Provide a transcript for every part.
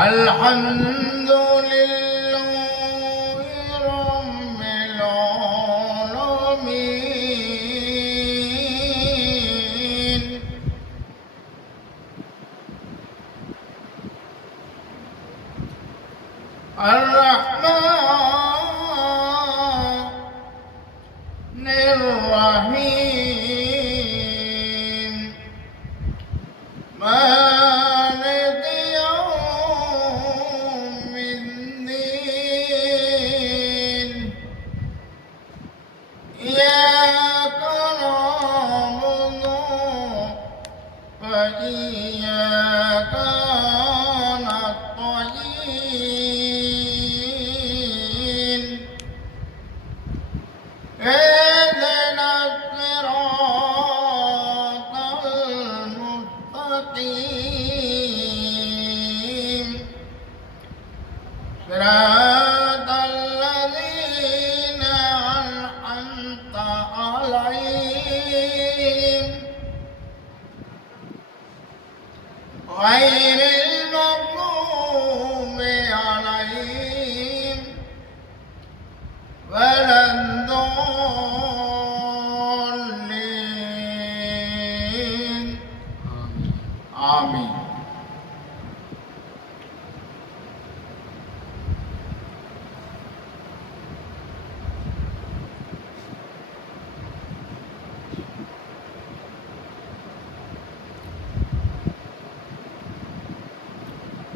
الحمد لله رب العالمين الرحمن الرحيم مالك يوم الدين إياك نعبد وإياك نستعين اهدنا الصراط المستقيم صراط الذين أنعمت عليهم غير المغضوب عليهم ولا الضالين آمين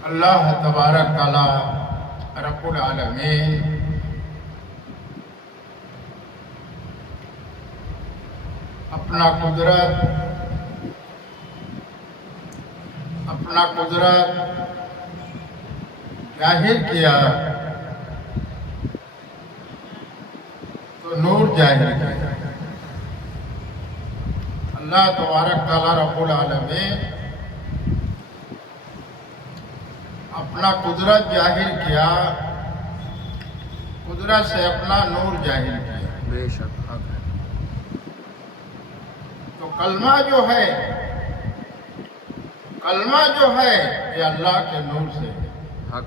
اللہ تبارک تعالی رب العالمین اپنا قدرت ظاہر کیا تو نور ظاہر کیا۔ اللہ تبارک تعالی رب العالمین اپنا قدرت ظاہر کیا، قدرت سے اپنا نور ظاہر کیا۔ بے شک حق ہے۔ تو کلمہ جو ہے یہ اللہ کے نور سے ہے۔ حق ہے۔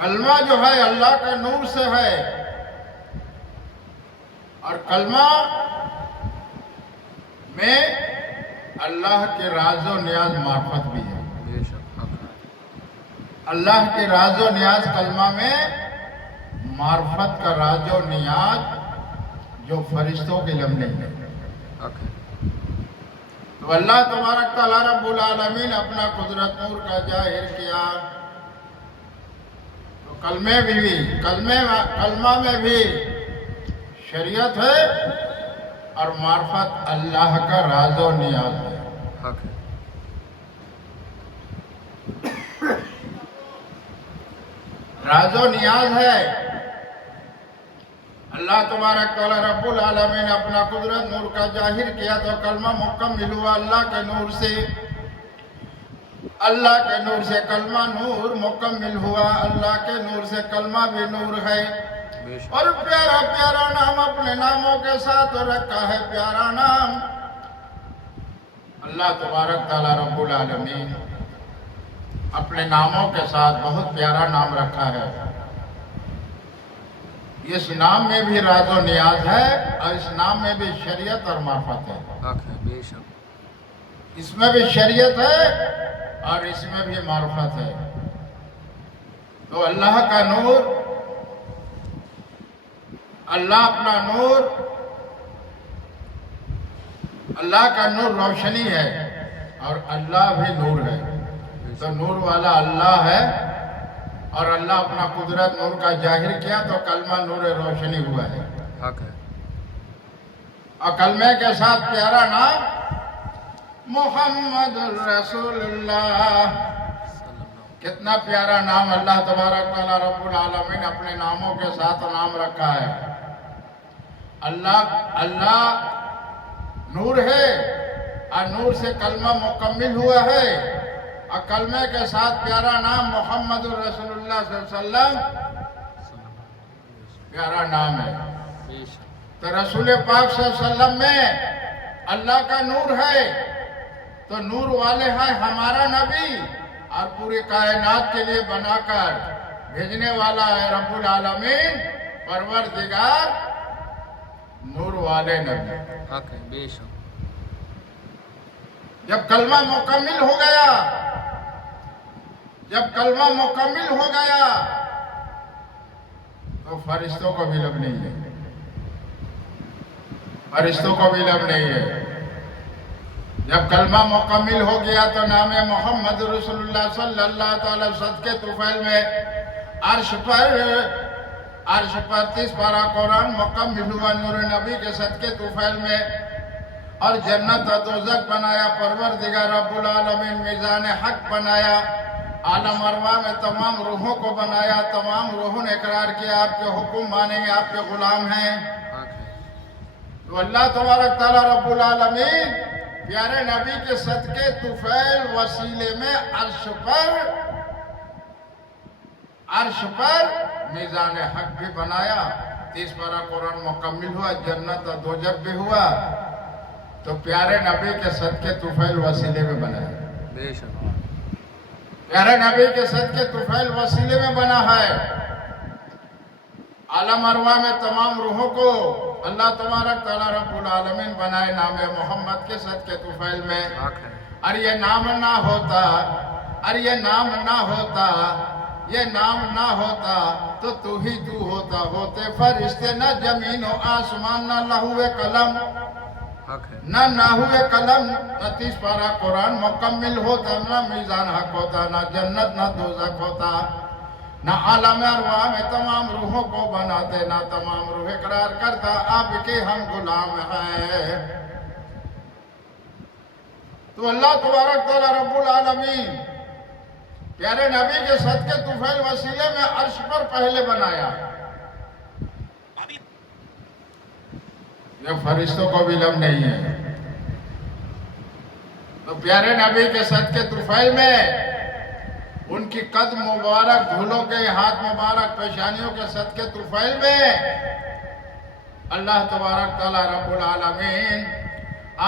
کلمہ جو ہے اللہ کے نور سے ہے، اور کلمہ میں اللہ کے راز و نیاز معرفت بھی ہے۔ بے شک حق ہے۔ اللہ کے راز و نیاز کلمہ میں معرفت کا راز و نیاز جو فرشتوں کے علم نہیں ہے۔ حق ہے۔ تو اللہ تبارک تعالی رب العالمین اپنا قدرت نور کا ظاہر کیا، تو کلمہ میں بھی شریعت ہے اور معرفت اللہ کا راز و نیاز ہے۔ حق ہے۔ راز و نیاز ہے۔ اللہ تبارک تعالی رب العالمین اپنا قدرت نور کا ظاہر کیا تو کلمہ مکمل ہوا اللہ کے نور سے۔ اللہ کے نور سے کلمہ نور مکمل ہوا، اللہ کے نور سے کلمہ بھی نور ہے۔ بے شک۔ اور پیارا پیارا نام اپنے ناموں کے ساتھ رکھا ہے، پیارا نام اللہ تبارک تعالی رب العالمین اپنے ناموں کے ساتھ بہت پیارا نام رکھا ہے۔ اس نام میں بھی راز و نیاز ہے اور اس نام میں بھی شریعت اور معرفت ہے۔ حق ہے۔ بے شک۔ اس میں بھی شریعت ہے اور اس میں بھی معرفت ہے۔ تو اللہ کا نور، اللہ اپنا نور، اللہ کا نور روشنی ہے اور اللہ بھی نور ہے۔ تو نور والا اللہ ہے اور اللہ اپنا قدرت نور کا ظاہر کیا تو کلمہ نور روشنی ہوا ہے۔ حق ہے۔ اور کلمے کے ساتھ پیارا نام محمد الرسول اللہ، کتنا پیارا نام اللہ تبارک تعالی رب العالمین اپنے ناموں کے ساتھ نام رکھا ہے۔ اللہ نور ہے اور نور سے کلمہ مکمل ہوا ہے، اور کلمے کے ساتھ پیارا نام محمد الرسول اللہ صلی اللہ علیہ وسلم پیارا نام ہے۔ بے شک۔ تو رسول پاک صلی اللہ علیہ وسلم میں اللہ کا نور ہے، تو نور والے ہیں ہمارا نبی اور پوری کائنات کے لیے بنا کر بھیجنے والا ہے رب العالمین پروردگار نور والے نبی. حق ہے بے شک جب کلمہ مکمل ہو گیا تو فرشتوں کو بھی لب نہیں ہے. جب کلمہ مکمل ہو گیا تو نام محمد رسول اللہ صلی اللہ تعالی صدقے طفیل میں عرش پر 30 پارہ قرآن مکمل ہوا نور نبی کے صدقے طفیل میں. اور جنت و دوزخ بنایا پروردگار رب العالمین. میزان حق بنایا. عالم ارواح میں تمام روحوں کو بنایا. تمام روحوں نے اقرار کیا آپ کے حکم مانیں گے, آپ کے غلام ہیں. حق ہے تو اللہ تبارک تعالی رب العالمین پیارے نبی کے صدقے طفیل وسیلے میں عرش پر میزان حق بھی بنایا. 30 پارہ قرآن مکمل ہوا. جنت و دوزخ بھی ہوا. تو پیارے نبی کے صدقے طفیل وسیلے میں بنایا. بے شک پیارے نبی کے صدقے طفیل وسیلے میں بنا ہے. عالم ارواح میں تمام روحوں کو اللہ تبارک تعالی رب العالمین بنائے نام محمد کے صدقے طفیل میں. حق ہے اور یہ نام نہ ہوتا تو ہی تو ہوتا. ہوتے فرشتے نہ زمین و آسمان نہ لہوے قلم حق ہے نہ ہوئے قلم نہ 30 پارہ قرآن مکمل ہوتا. نہ میزان حق ہوتا. نہ جنت نہ دوزخ ہوتا. نہ عالم ارواح میں تمام روحوں کو بناتے. نہ تمام روح اقرار کرتا آپ کے ہم غلام ہیں. تو اللہ تبارک تعالی رب العالمین پیارے نبی کے صدقے طفیل وسیلے میں عرش پر پہلے بنایا. یہ فرشتوں کو بھی لب نہیں ہے. تو پیارے نبی کے صدقے طفیل میں ان کی قدم مبارک, دھولوں کے ہاتھ مبارک, پیشانیوں کے صدقے طفیل میں اللہ تبارک تعالی رب العالمین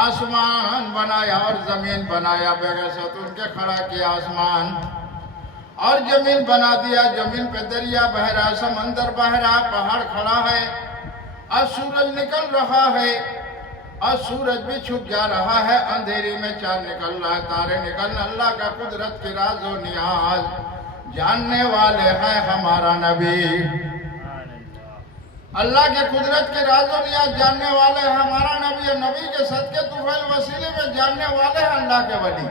آسمان بنایا اور زمین بنایا. بغیر ستون کے کھڑا کیا آسمان اور زمین بنا دیا. زمین پہ دریا بہ رہا, سمندر بہ رہا, پہاڑ کھڑا ہے اور سورج نکل رہا ہے اور سورج بھی چھپ جا رہا ہے. اندھیری میں چاند نکل رہا ہے, تارے نکل. اللہ کا قدرت کی راز و نیاز جاننے والے ہیں ہمارا نبی. اللہ کے قدرت کے راز و نیاز جاننے والے ہیں ہمارا نبی. نبی کے صدقے طفیل وسیلے میں جاننے والے ہیں اللہ کے ولی.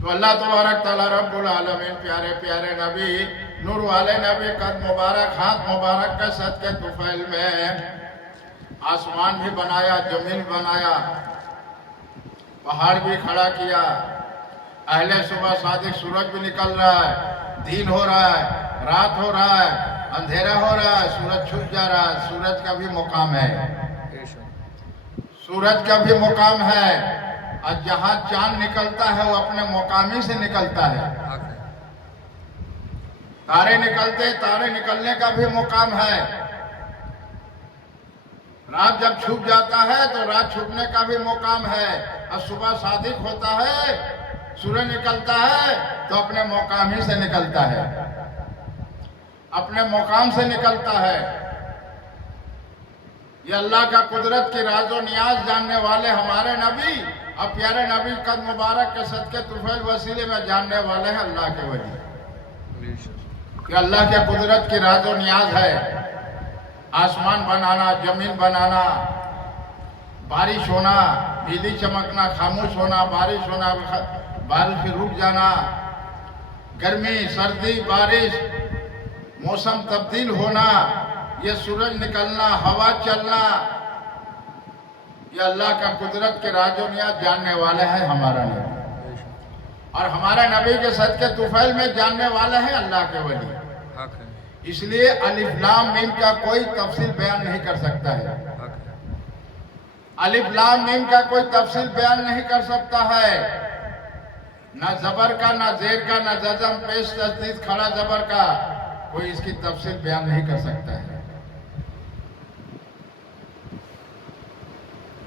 تو اللہ تبارک تعالی رب العالمین پیارے نبی نور والے نبی قد مبارک ہاتھ مبارک کے صدقے طفیل میں آسمان بھی بنایا, زمین بنایا, پہاڑ بھی کھڑا کیا. اہل صبح صادق سورج بھی نکل رہا ہے, دن ہو رہا ہے, رات ہو رہا ہے, اندھیرا ہو رہا ہے, سورج چھپ جا رہا ہے. سورج کا بھی مقام ہے, سورج کا بھی مقام ہے. اور جہاں چاند نکلتا ہے وہ اپنے مقامی سے نکلتا ہے. تارے نکلنے کا بھی مقام ہے. رات جب چھپ جاتا ہے تو رات چھپنے کا بھی مقام ہے. اور صبح صادق ہوتا ہے, سورج نکلتا ہے تو اپنے مقامی سے نکلتا ہے, اپنے مقام سے نکلتا ہے. یہ اللہ کا قدرت کی راز و نیاز جاننے والے ہمارے نبی اور پیارے نبی قد مبارک کے صدقے طفیل وسیلے میں جاننے والے ہیں اللہ کے ولی. کہ اللہ کے قدرت کی راز و نیاز ہے. آسمان بنانا, زمین بنانا, بارش ہونا, بجلی چمکنا, خاموش ہونا, بارش ہونا, بارش رک جانا, گرمی, سردی, بارش, موسم تبدیل ہونا, یہ سورج نکلنا, ہوا چلنا, یہ اللہ کا قدرت کے راز و نیاز جاننے والے ہیں ہمارا نبی. اور ہمارے نبی کے صدقے طفیل میں جاننے والے ہیں اللہ کے ولی. اس لیے الف لام میم کا کوئی تفصیل بیان نہیں کر سکتا ہے. الف لام میم کا کوئی تفصیل بیان نہیں کر سکتا ہے. نہ زبر کا, نہ زیر کا, نہ جزم, پیش, تشدید, کھڑا زبر کا, کوئی اس کی تفصیل بیان نہیں کر سکتا ہے.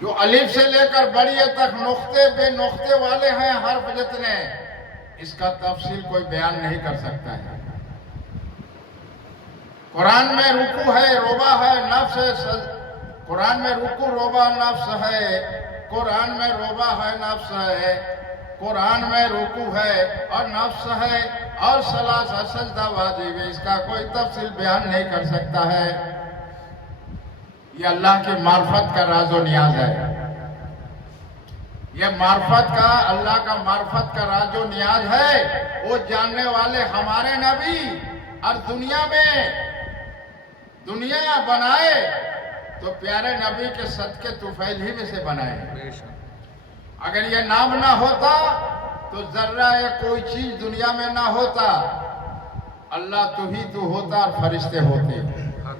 جو الف سے لے کر بڑی تک نقطے بے نقطے والے ہیں حرف جتنے، اس کا تفصیل کوئی بیان نہیں کر سکتا ہے۔ قرآن میں رکوع ہے، روبہ ہے، نفس ہے، قرآن میں رکوع روبہ نفس ہے، قرآن میں روبہ ہے نفس ہے، قرآن میں رکوع ہے اور نفس ہے اور ثلاثہ سجدہ واجب ہے، اس کا کوئی تفصیل بیان نہیں کر سکتا ہے۔ یہ اللہ کی معرفت کا راز و نیاز ہے۔ یہ معرفت کا، اللہ کا معرفت کا راز و نیاز ہے، وہ جاننے والے ہمارے نبی، اور دنیا میں دنیا بنائے تو پیارے نبی کے صدقے طفیل ہی میں سے بنائے۔ بے شک اگر یہ نام نہ ہوتا تو ذرہ کوئی چیز دنیا میں نہ ہوتا، اللہ تو ہی تو ہوتا اور فرشتے ہوتے، حق ہے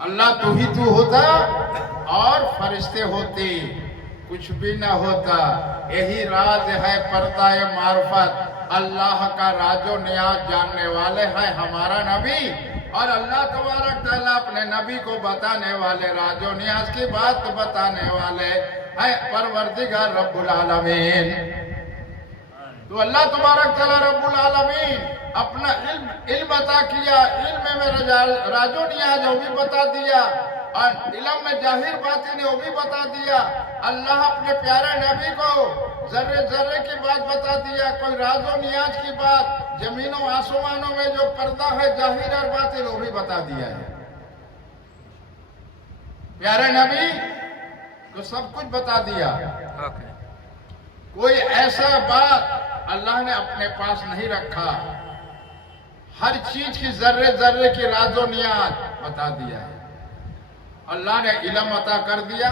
اللہ تو ہی تو ہوتا اور فرشتے ہوتے، کچھ بھی نہ ہوتا۔ یہی راز ہے پردہ معرفت، اللہ کا راز و نیاز جاننے والے ہیں ہمارا نبی، اور اللہ تبارک تعالیٰ اپنے نبی کو بتانے والے، راز و نیاز کی بات بتانے والے ہے پروردگار رب العالمین۔ تو اللہ تبارک تعالیٰ رب العالمین اپنا علم عطا کیا، علم میں راز و نیاز وہ بھی بتا دیا، اور علم میں ظاہر باطن وہ بھی بتا دیا۔ اللہ اپنے پیارے نبی کو ذرے ذرے کی بات بتا دیا، کوئی راز و نیاز کی بات، زمین و آسمانوں میں جو پردہ ہے ظاہر اور باطن وہ بھی بتا دیا ہے۔ پیارے نبی کو سب کچھ بتا دیا، حق ہے کوئی ایسا بات اللہ نے اپنے پاس نہیں رکھا، ہر چیز کی ذرے ذرے کی راز و نیاز بتا دیا ہے۔ اللہ نے علم عطا کر دیا،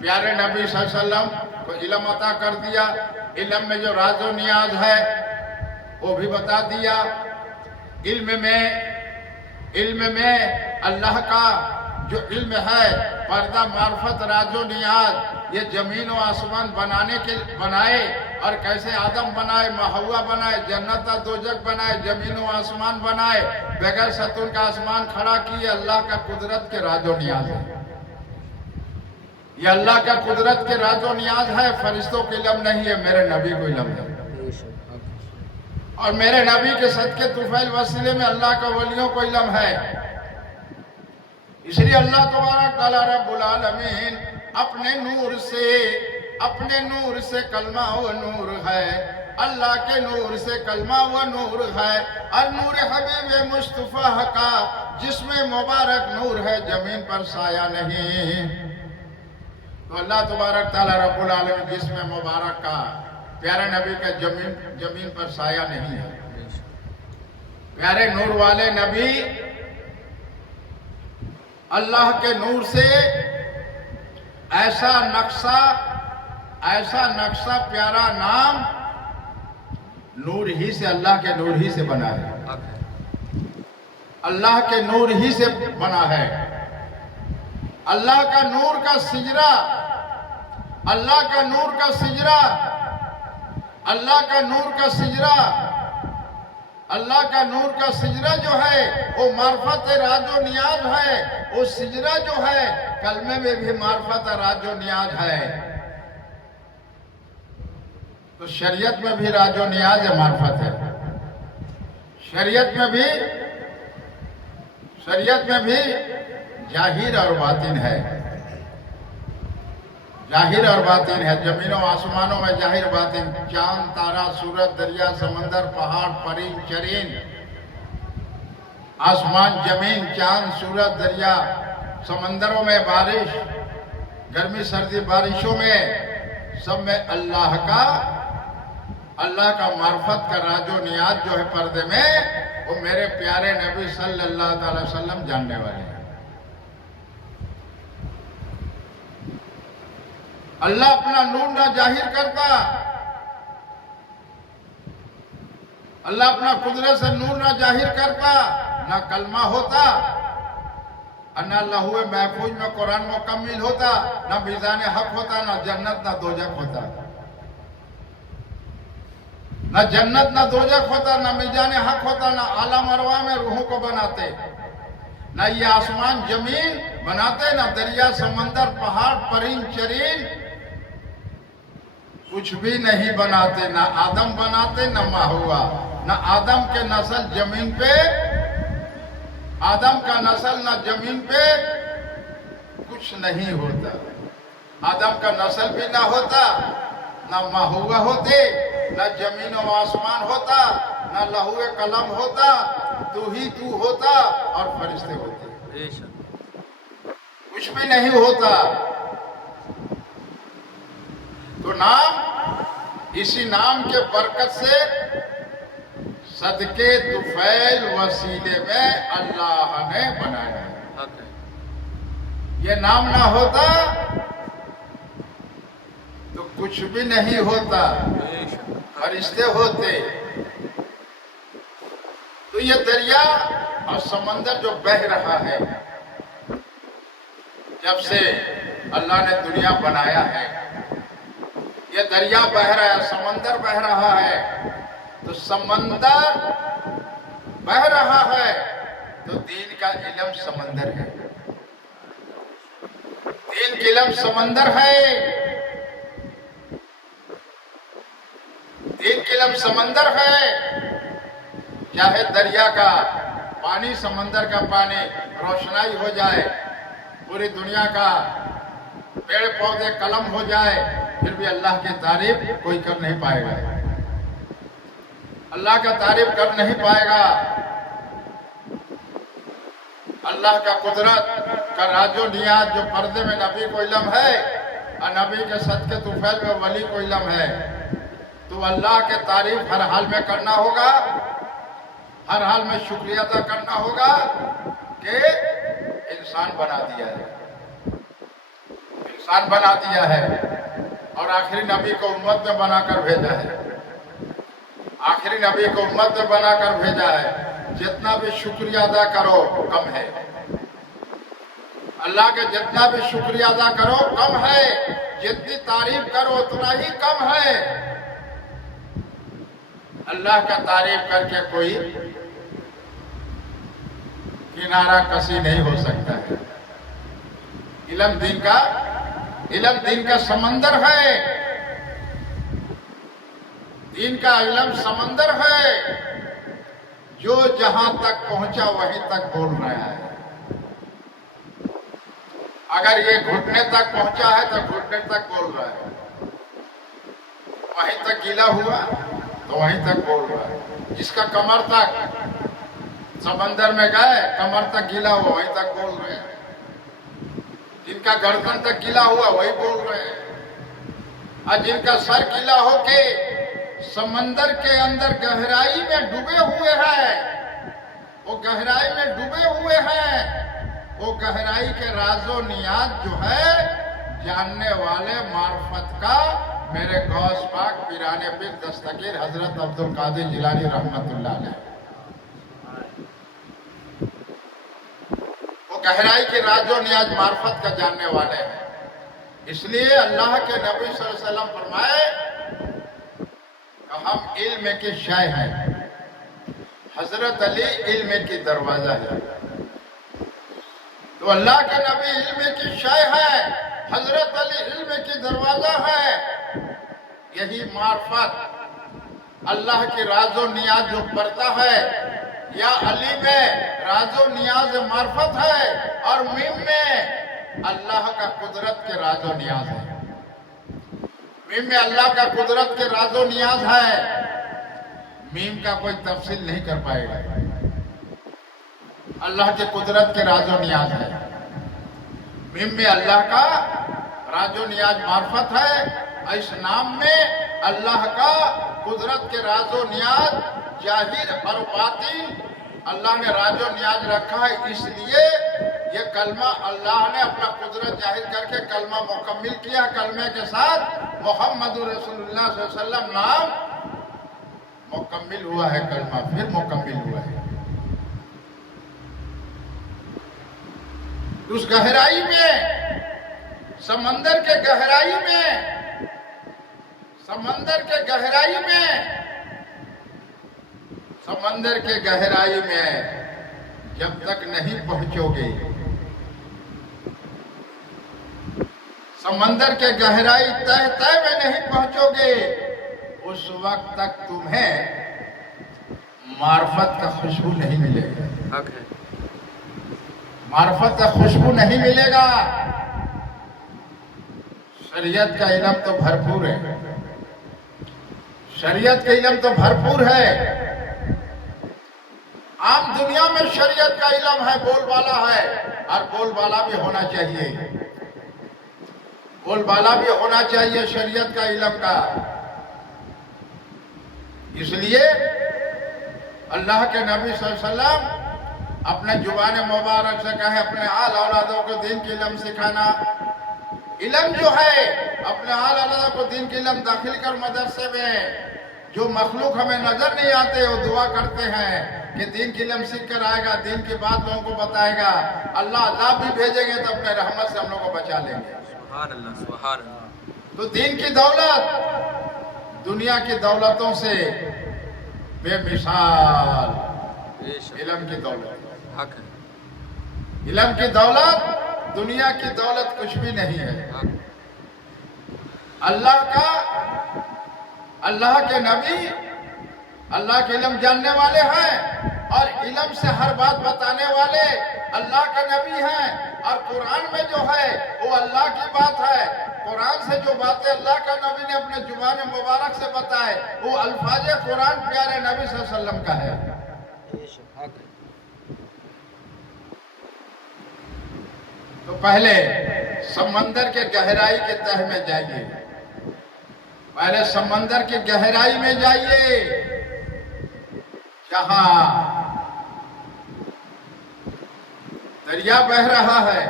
پیارے نبی صلی اللہ علیہ وسلم کو علم عطا کر دیا، علم میں جو راز و نیاز ہے وہ بھی بتا دیا۔ علم میں اللہ کا جو علم ہے، پردہ معرفت راز و نیاز، یہ زمین و آسمان بنائے اور کیسے آدم بنائے، مہوا بنائے، جنت و دوزخ بنائے، زمین و آسمان بنائے، بغیر ستون کا آسمان کھڑا کیے، اللہ کا قدرت کے راز و نیاز ہے۔ یہ اللہ کا قدرت کے راز و نیاز ہے، فرشتوں کو علم نہیں ہے، میرے نبی کو علم ہے، بے شک حق ہے اور میرے نبی کے صدقے طفیل وسیلے میں اللہ کا ولیوں کو علم ہے۔ اس لیے اللہ تبارک تعالیٰ رب العالمین اپنے نور سے کلمہ و نور ہے، اللہ کے نور سے کلمہ و نور ہے، اور نور حبیب مصطفیٰ کا جسم مبارک نور ہے، زمین پر سایہ نہیں۔ تو اللہ تبارک تعالیٰ رب العالمین جسم مبارک کا، پیارے نبی کا زمین پر سایہ نہیں ہے۔ بے شک پیارے نور والے نبی اللہ کے نور سے ایسا نقشہ پیارا نام نور ہی سے، اللہ کے نور ہی سے بنا ہے، حق ہے اللہ کے نور ہی سے بنا ہے۔ اللہ کا نور کا سجرہ، اللہ کا نور کا سجرہ، اللہ کا نور کا سجرہ، اللہ کا نور کا سجرہ جو ہے وہ معرفت راز و نیاز ہے۔ وہ سجرہ جو ہے کلمے میں بھی معرفت راز و نیاز ہے، تو شریعت میں بھی راز و نیاز ہے، معرفت ہے۔ شریعت میں بھی ظاہر اور باطن ہے، ظاہر اور باطن ہے۔ زمین و آسمانوں میں ظاہر باطن، چاند تارا سورج دریا سمندر پہاڑ پرند چرند، آسمان زمین چاند سورج دریا سمندروں میں بارش، گرمی سردی بارشوں میں، سب میں اللہ کا معرفت کا راز و نیاز جو ہے پردے میں، وہ میرے پیارے نبی صلی اللہ علیہ وسلم جاننے والے ہیں۔ اللہ اپنا نور نہ ظاہر کرتا، اللہ اپنا قدرت سے نور نہ ظاہر کرتا، نہ کلمہ ہوتا، نہ لوح محفوظ میں قرآن مکمل ہوتا، نہ میزان حق ہوتا، نہ جنت نہ دوزخ ہوتا، نہ جنت نہ دوزخ ہوتا، نہ میزان حق ہوتا، نہ اعلیٰ مروہ میں روحوں کو بناتے، نہ یہ آسمان زمین بناتے نہ دریا سمندر پہاڑ پرین چرین کچھ بھی نہیں بناتے، نہ آدم بناتے نہ ماہوا، نہ آدم کے نسل زمین پہ، آدم کا نسل نہ زمین پہ کچھ نہیں ہوتا، آدم کا نسل بھی نہ ہوتا، نہ ماہوا ہوتے، نہ زمین و آسمان ہوتا، نہ لوح قلم ہوتا، تو ہی تو ہوتا اور فرشتے ہوتے، بے شک کچھ بھی نہیں ہوتا۔ تو نام، اسی نام کے برکت سے صدقے طفیل وسیلے میں اللہ نے بنایا ہے۔ حق ہے، یہ نام نہ ہوتا تو کچھ بھی نہیں ہوتا، بے شک فرشتے ہوتے۔ تو یہ دریا اور سمندر جو بہہ رہا ہے، جب سے اللہ نے دنیا بنایا ہے، یہ دریا بہہ رہا ہے، سمندر بہہ رہا ہے، تو سمندر بہہ رہا ہے تو دین کا علم سمندر ہے، دین کا علم سمندر ہے، دین کا علم سمندر ہے۔ چاہے دریا کا پانی، سمندر کا پانی روشنائی ہو جائے، پوری دنیا کا پیڑ پودے قلم ہو جائے، پھر بھی اللہ کی تعریف کوئی کر نہیں پائے گا، اللہ کا تعریف کر نہیں پائے گا۔ اللہ کا قدرت کا راز و نیاز جو پردے میں نبی کو علم ہے اور نبی کے صدقے طفیل میں ولی کو علم ہے، تو اللہ کے تعریف ہر حال میں کرنا ہوگا، ہر حال میں شکریہ ادا کرنا ہوگا کہ انسان بنا دیا ہے، انسان بنا دیا ہے اور آخری نبی کو امت میں بنا کر بھیجا ہے، آخری نبی کو امت میں بنا کر بھیجا ہے۔ جتنا بھی شکریہ ادا کرو کم ہے، اللہ کے جتنا بھی شکریہ ادا کرو کم ہے، جتنی تعریف کرو اتنا ہی کم ہے۔ اللہ کا تعریف کر کے کوئی کنارہ کسی نہیں ہو سکتا ہے۔ علم دین کا سمندر ہے، دین کا علم سمندر ہے، جو جہاں تک پہنچا وہیں تک بول رہا ہے۔ اگر یہ گھٹنے تک پہنچا ہے تو گھٹنے تک بول رہا ہے، وہیں تک گیلا ہوا تو وہیں تک بول رہا ہے۔ جس کا کمر تک سمندر میں گئے، کمر تک گیلا ہوا وہیں تک بول رہے ہیں، جن کا گردن تک گیلا ہوا وہی بول رہے ہیں، اور جن کا سر گیلا ہو کے سمندر کے اندر گہرائی میں ڈوبے ہوئے ہیں، وہ گہرائی میں ڈوبے ہوئے ہیں، وہ گہرائی کے راز و نیاز جو ہے جاننے والے معرفت کا میرے غوث پاک پیران پیر دستگیر حضرت عبدالقادر جیلانی رحمت اللہ علیہ، وہ گہرائی کے راز و نیاز معرفت کا جاننے والے ہیں۔ اس لیے اللہ کے نبی صلی اللہ علیہ وسلم فرمائے کہ ہم علم کے شے ہیں، حضرت علی علم کی دروازہ ہے۔ تو اللہ کے نبی علم کی شے ہے، حضرت علی علم کی دروازہ ہے۔ یہی معرفت اللہ کی راز و نیاز جو پڑھتا ہے، یا علی میں راز و نیاز معرفت ہے اور میم میں اللہ کا قدرت کے راز و نیاز ہے، میم میں اللہ کا قدرت کے راز و نیاز ہے۔ میم کا کوئی تفصیل نہیں کر پائے گا، اللہ کے قدرت کے راز و نیاز ہے۔ میم میں اللہ کا راز و نیاز معرفت ہے، اس نام میں اللہ کا قدرت کے راز و نیاز ظاہر اور باطن اللہ نے راز و نیاز رکھا ہے۔ اس لیے یہ کلمہ اللہ نے اپنا قدرت ظاہر کر کے کلمہ مکمل کیا، کلمے کے ساتھ محمد رسول اللہ صلی اللہ علیہ وسلم نام مکمل ہوا ہے، کلمہ پھر مکمل ہوا ہے۔ اس گہرائی میں، سمندر کے گہرائی میں، سمندر کے گہرائی میں، سمندر کے گہرائی میں جب تک نہیں پہنچو گے समंदर के गहराई तह तह में नहीं पहुंचोगे, उस वक्त तक तुम्हें मार्फत का खुशबू नहीं मिलेगा। हक है। मार्फत का खुशबू नहीं मिलेगा। शरीयत का इल्म तो भरपूर है, शरीयत का इल्म तो भरपूर है। आम दुनिया में शरीयत का इल्म है, बोलबाला है, और बोलबाला भी होना चाहिए, बोलबाला भी होना चाहिए शरीयत का इल्म का। इसलिए अल्लाह के नबी सल्लल्लाहु अलैहि वसल्लम अपने जुबान मुबारक से कहे अपने आल औलादों को दीन की इल्म सिखाना। इल्म जो है अपने आल औलादों को दीन की इल्म दाखिल कर मदरसे में। जो मखलूक हमें नजर नहीं आते वो दुआ करते हैं कि दीन की इल्म सीख कर आएगा, दीन की बात लोगों को बताएगा, अल्लाह अज़ाब भी भेजेंगे तो अपने रहमत से हम लोग को बचा लेंगे। सुभान अल्लाह, सुभान अल्लाह। तो दीन की दौलत दुनिया की दौलतों से बेमिसाल बेशक इल्म की दौलत। हक है। इल्म की दौलत दुनिया की दौलत कुछ भी नहीं है। हक। अल्लाह का, अल्लाह के नबी अल्लाह के इल्म जानने वाले हैं और इल्म से हर बात बताने वाले अल्लाह का नबी हैं। और कुरान में जो है वो अल्लाह की बात है। कुरान से जो बातें अल्लाह का नबी ने अपने जुबान मुबारक से बताए वो अल्फाज कुरान प्यारे नबी सल्लल्लाहु अलैहि वसल्लम का है। बेशक हक है। तो पहले समंदर के गहराई के तह में जाइए, पहले समंदर की गहराई में जाइए, जहां दरिया बह रहा है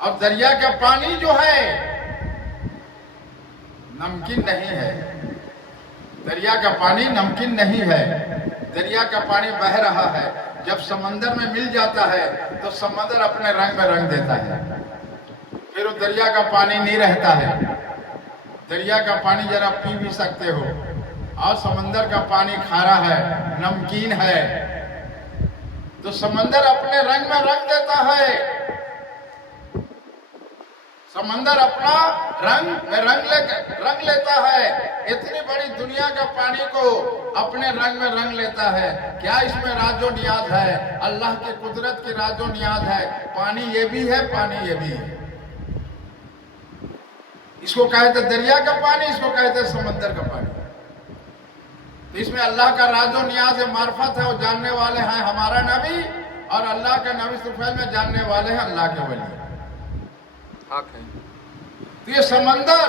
और दरिया का पानी जो है नमकीन नहीं है। दरिया का पानी नमकीन नहीं है, दरिया का पानी बह रहा है। जब समंदर में मिल जाता है तो समंदर अपने रंग में रंग देता है, फिर वो दरिया का पानी नहीं रहता है। दरिया का पानी जरा पी भी सकते हो, और समंदर का पानी खारा है, नमकीन है, तो समंदर अपने रंग में रंग देता है। समंदर अपना रंग लेता है। इतनी बड़ी दुनिया का पानी को अपने रंग में रंग लेता है। क्या इसमें राजो नियाज है? अल्लाह की कुदरत की राजो नियाज है। पानी ये भी है, पानी ये भी है। इसको कहते दरिया का पानी, इसको कहते समंदर का पानी। तो इसमें अल्लाह का राजो नियाज है, मार्फत है, वो जानने वाले हैं हमारा नबी, और अल्लाह के नबी सुफैल में जानने वाले हैं अल्लाह के वली। हक है। तो ये समंदर,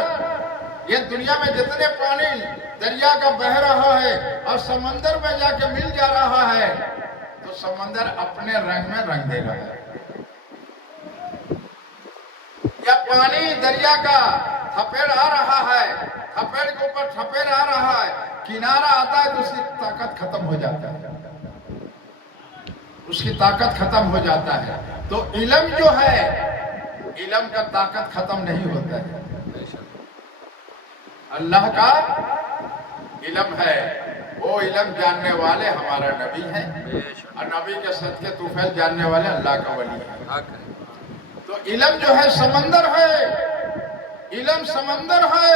ये दुनिया में जितने पानी दरिया का बह रहा है और समंदर में जाके मिल जा रहा है, तो समंदर अपने रंग में रंग दे रहा है। या पानी दरिया का थपेड़ आ रहा है, थपेड़ के ऊपर थपेड़ आ रहा है, किनारा आता है तो उसकी ताकत खत्म हो जाता है, उसकी ताकत खत्म हो जाता है। तो इल्म जो है, इल्म का ताकत खत्म नहीं होता है। अल्लाह का इल्म है, वो इल्म जानने वाले हमारा नबी है, और नबी के सदके तुफैल जानने वाले अल्लाह का वली है। तो इल्म जो है समंदर है, इल्म समंदर है।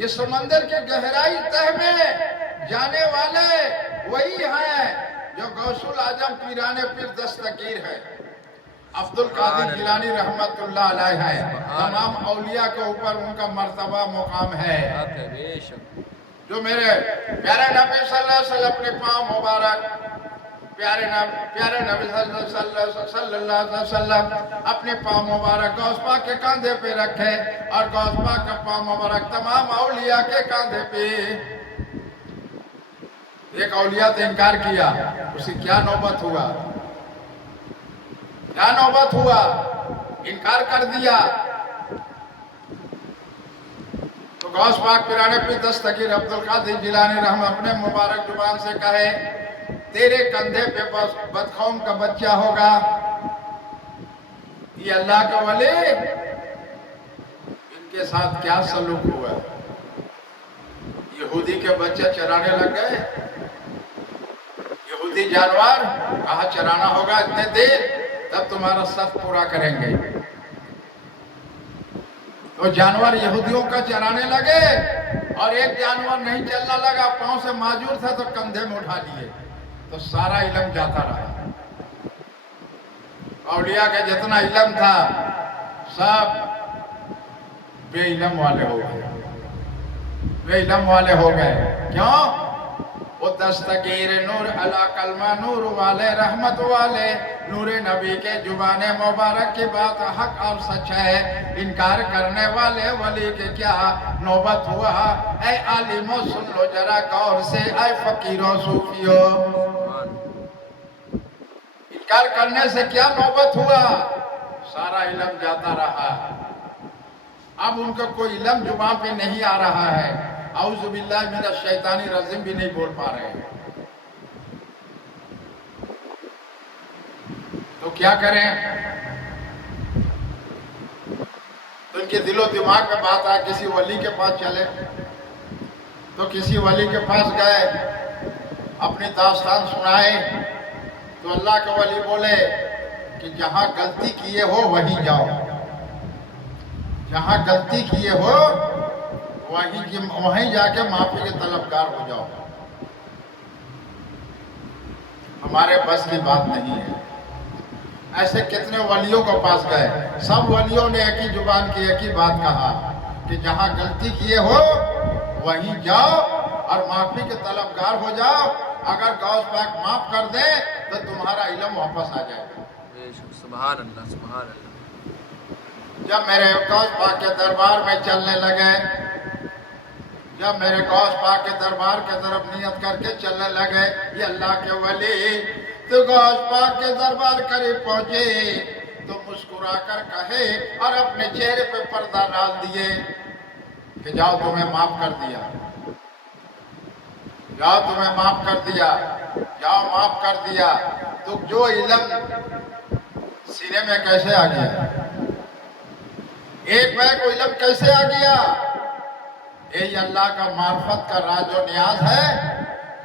ये समंदर के गहराई तह में जाने वाले वही हैं जो गौसुल आजम पीराने पीर दस्तगीर है, अब्दुल कादिर जिलानी रहमतुल्लाह अलैह है। तमाम औलिया के ऊपर उनका मर्तबा मुकाम है। जो मेरे प्यारे नबी सल्लल्लाहु अलैहि वसल्लम अपने पांव मुबारक, प्यारे नबी सल्लल्लाहु अलैहि वसल्लम अपने पांव मुबारक गौस पाक के कांधे पे रखे, और गौस पाक का पांव मुबारक तमाम औलिया के कांधे पे। एक औलिया तो इनकार किया, उसे क्या नौबत हुआ, क्या नौबत हुआ, इनकार कर दिया। तो गौस पाक पिराने पे दस्तगीर अब्दुल कादिर जिलानी रहम अपने मुबारक जुबान से कहे, तेरे कंधे पे बस बदखौम का बच्चा होगा, ये अल्लाह का वली, इनके साथ क्या सलूक हुआ। यहूदी के बच्चे चराने लग गए, यहूदी जानवर कहाँ चराना होगा इतने देर, तब तुम्हारा सख्त पूरा करेंगे। तो जानवर यहूदियों का चराने लगे और एक जानवर नहीं चलने लगा, पांव से माजूर था तो कंधे में उठा लिए, तो सारा इलम जाता रहा। औलिया का जितना इलम था सब बेइलम वाले हो गए, बेइलम वाले हो गए। क्यों? वो दस्तगीर नूर अला कलमा नूर वाले रहमत वाले नूर नबी के जुबाने मुबारक की बात हक और सच है, इनकार करने वाले वली के क्या नौबत हुआ। ऐ आलिमो सुन लो जरा गौर से, ऐ फकीरों सूफियों, इनकार करने से क्या नौबत हुआ, सारा इल्म जाता रहा। अब उनको कोई इल्म जुबान पे नहीं आ रहा है, औज़ु बिल्लाहि मिनश शैतानी रजीम भी नहीं बोल पा रहे हैं। तो क्या करें? तो इनके दिलो दिमाग में बात आए किसी वली के पास चले, तो किसी वली के पास गए, अपनी दास्तान सुनाए, तो अल्लाह के वली बोले कि जहां गलती किए हो वहीं जाओ, जहां गलती किए हो वहीं जाके माफी के तलबगार हो जाओ। हमारे बस की बात नहीं है। ऐसे कितने वलियों को पास गए, सब वलियों ने एक ही जुबान की एक ही बात कहा कि जहां गलती किए हो वहीं जाओ और माफी के तलबगार हो जाओ। अगर गौस पाक माफ कर दे तो तुम्हारा इल्म वापस आ जाएगा। सुभान अल्लाह, सुभान अल्लाह। जब मेरे गौस पाक के दरबार में चलने लगे, जब मेरे गौस पाक के दरबार के तरफ नियत करके चलने लगे ये अल्लाह के वली, तो गौस पाक के दरबार करीब पहुंचे तो मुस्कुरा कर कहे और अपने चेहरे पे पर्दा डाल दिए कि जाओ तुम्हें माफ कर दिया, जाओ तुम्हें माफ कर दिया, जाओ माफ कर दिया। तो जो इल्म सीने में कैसे आ गया, एक बैग को इल्म कैसे आ गया? यही अल्लाह का मार्फत का राजो नियाज है।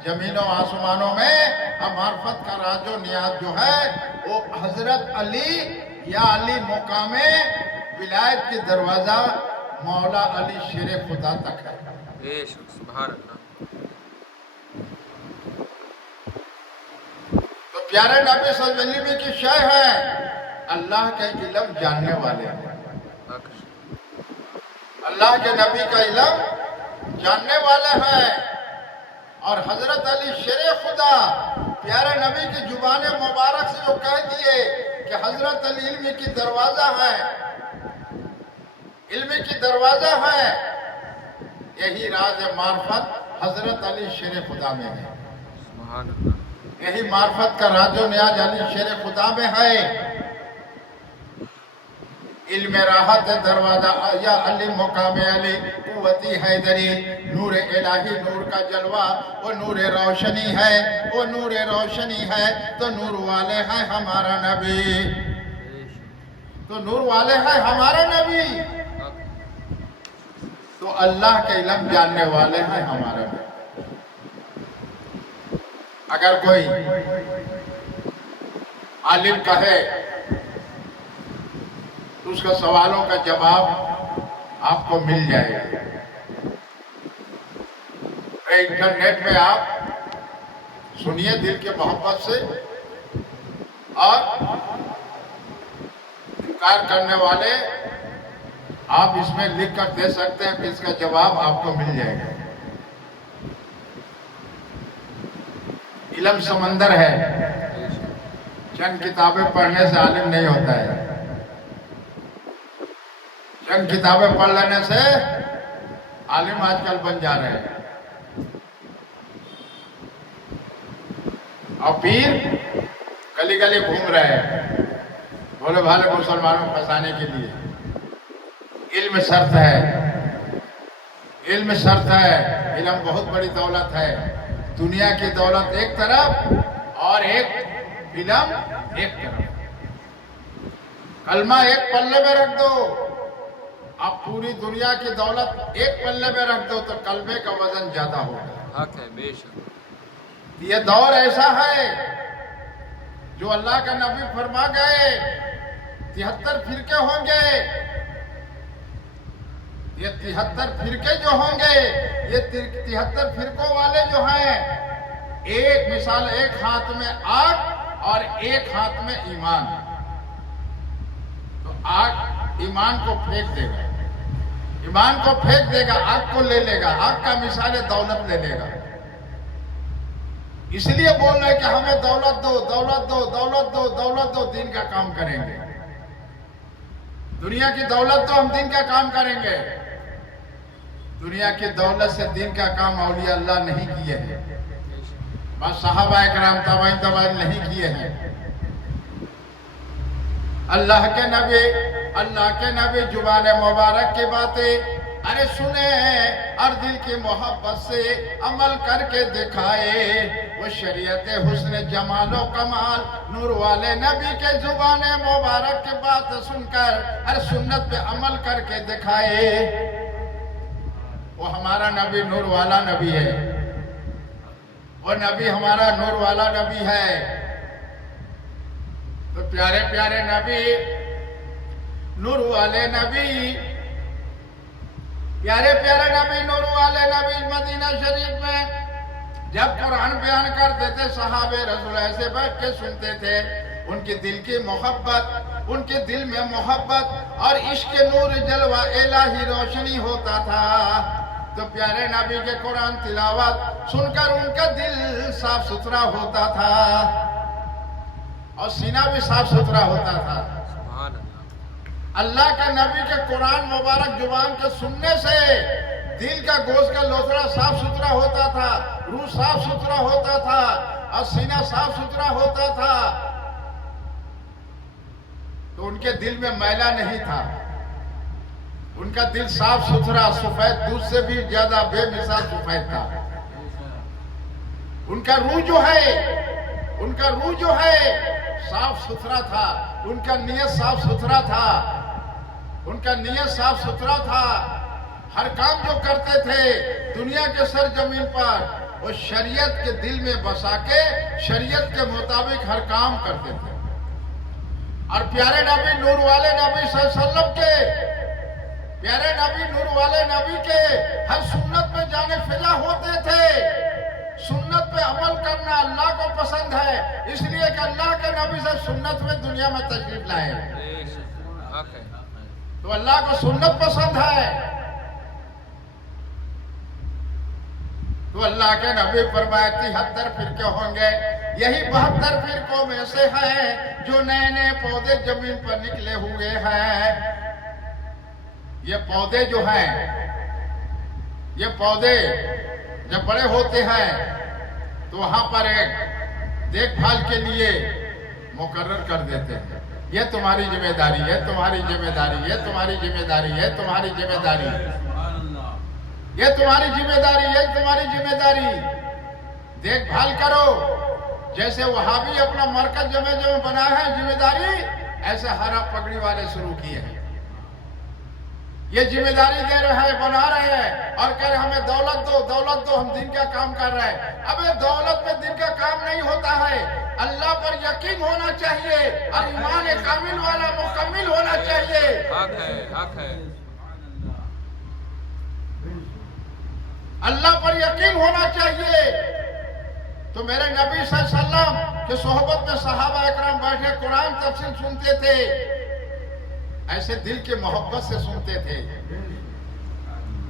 जमीनों आसमानों में मार्फत का राजो नियाज जो है वो हजरत अली या अली मुकामे विलायत की दरवाजा मौला अली शेर खुदा तक है। सुभान अल्लाह। तो प्यारे नबी सल्लल्लाहु अलैहि की शय है, अल्लाह के इल्म जानने वाले हैं, अल्लाह के नबी का इल्म जानने वाले हैं। और हजरत अली शेर खुदा प्यारे नबी की जुबान मुबारक से जो कह दिए कि हजरत अली इल्म की दरवाजा है, इल्म की दरवाजा है, यही राज मार्फत हजरत अली शेर खुदा में है। सुभान अल्लाह। यही मार्फत का राजो नियाज अली शेर खुदा में है। इल्म राहत दरवाजा या अली मुकाम अली कुव्वती हैदरी नूर इलाही नूर का जलवा, वो नूर रोशनी है, वो नूर रोशनी है। तो नूर वाले हैं हमारा नबी, तो नूर वाले हैं हमारा नबी, तो अल्लाह के इल्म जानने वाले हैं हमारा नबी। अगर कोई आलिम कहे तो उसका सवालों का जवाब आपको मिल जाएगा। इंटरनेट में आप सुनिए दिल के मोहब्बत से, और इनकार करने वाले आप इसमें लिख कर दे सकते हैं, फिर इसका जवाब आपको मिल जाएगा। इल्म समंदर है, चंद किताबें पढ़ने से आलिम नहीं होता है। चंद किताबें पढ़ लेने से आलिम आजकल बन जा रहे हैं, और पीर गली गली घूम रहे हैं भोले भाले मुसलमानों को फंसाने के लिए। इल्म शर्त है, इल्म शर्त है। इल्म बहुत बड़ी दौलत है। दुनिया की दौलत एक तरफ और एक इल्म एक तरफ। कलमा एक पल्ले में रख दो, आप पूरी दुनिया की दौलत एक पल्ले में रख दो तो कलमे का वजन ज्यादा होगा। हक है, बेशक। ये दौर ऐसा है जो अल्लाह का नबी फरमा गए 73 फिरके होंगे, ये 73 फिरके जो होंगे, ये 73 फिरकों वाले जो हैं, एक मिसाल, एक हाथ में आग और एक हाथ में ईमान। तो आग ईमान को फेंक देगा, ईमान को फेंक देगा, आग को ले लेगा, आग का मिसाल दौलत ले लेगा। इसलिए बोल रहे कि हमें दौलत दो, दौलत दो, दौलत दो, दौलत दो, दिन का काम करेंगे। दुनिया की दौलत तो हम दिन का काम करेंगे। दुनिया की दौलत से दिन का काम औलिया अल्लाह नहीं किए हैं, बस सहाबा इकराम तबाइन नहीं किए हैं। अल्लाह के नबी जुबान मुबारक की बातें अरे सुने और दिल की मोहब्बत से अमल करके दिखाए। वो शरीयत हुस्न जमालो कमाल नूर वाले नबी के जुबान मुबारक की बात सुनकर अरे सुन्नत पे अमल करके दिखाए। वो हमारा नबी नूर वाला नबी है, वो नबी हमारा नूर वाला नबी है। तो प्यारे प्यारे नबी, नूर वाले नबी, प्यारे प्यारे नबी, नूर वाले नबी मदीना शरीफ में जब कुरान बयान करते थे, सहाबे रसूल ऐसे बैठ के सुनते थे। उनके दिल की मोहब्बत, उनके दिल में मोहब्बत और इश्क नूर जलवा इलाही रोशनी होता था। तो प्यारे नबी के कुरान तिलावत सुनकर उनका दिल साफ सुथरा होता था और सीना भी साफ सुथरा होता था। अल्लाह के नबी के कुरान मुबारक जुबान के सुनने से दिल का गोश्त का लोथड़ा साफ सुथरा होता था, रूह साफ सुथरा होता था और सीना साफ सुथरा होता था। तो उनके दिल में मैला नहीं था, उनका दिल साफ सुथरा, सफेद दूध से भी ज्यादा बेमिसाल सफेद था। उनका रूह जो है साफ सुथरा था, उनका नियत साफ सुथरा था, उनका नियत साफ सुथरा था। हर काम जो करते थे दुनिया के सरजमीन पर, वो शरीयत के दिल में बसा के शरीयत के मुताबिक हर काम करते थे। और प्यारे नबी नूर वाले नबी सल्लल्लाहु अलैहि वसल्लम के, प्यारे नबी नूर वाले नबी के हर सुन्नत में जाने फिजा होते थे। सुन्नत पे अमल करना अल्लाह को पसंद है, इसलिए कि अल्लाह के नबी से सुन्नत में दुनिया में तशरीफ लाए। तो अल्लाह को सुन्नत पसंद है। तो अल्लाह के नबी फरमाए 73 फिरके होंगे, यही 72 फिरकों में से हैं जो नए नए पौधे जमीन पर निकले हुए हैं। ये पौधे जो हैं, ये पौधे जब बड़े होते हैं तो वहां पर एक देखभाल के लिए मुकर्रर कर देते हैं। ये तुम्हारी जिम्मेदारी है, तुम्हारी जिम्मेदारी है, तुम्हारी जिम्मेदारी है, तुम्हारी जिम्मेदारी है, ये तुम्हारी जिम्मेदारी है, तुम्हारी जिम्मेदारी। देखभाल करो। जैसे वहाबी अपना मरकज जमे जमे बना है जिम्मेदारी, ऐसे हरा पगड़ी वाले शुरू किए हैं। ये जिम्मेदारी दे रहे हैं, बना रहे हैं और कह रहे हमें दौलत दो, दौलत दो, हम दिन का काम कर रहे हैं। अब ये दौलत में दिन का काम नहीं होता है। अल्लाह पर यकीन होना चाहिए और ईमान कामिल वाला मुकम्मिल होना चाहिए। हक है, हक है। अल्लाह पर यकीन होना चाहिए। तो मेरे नबी सल्लल्लाहु अलैहि वसल्लम के सोहबत में सहाबा इकराम बैठे कुरान तफसीर सुनते थे, ऐसे दिल की मोहब्बत से सुनते थे।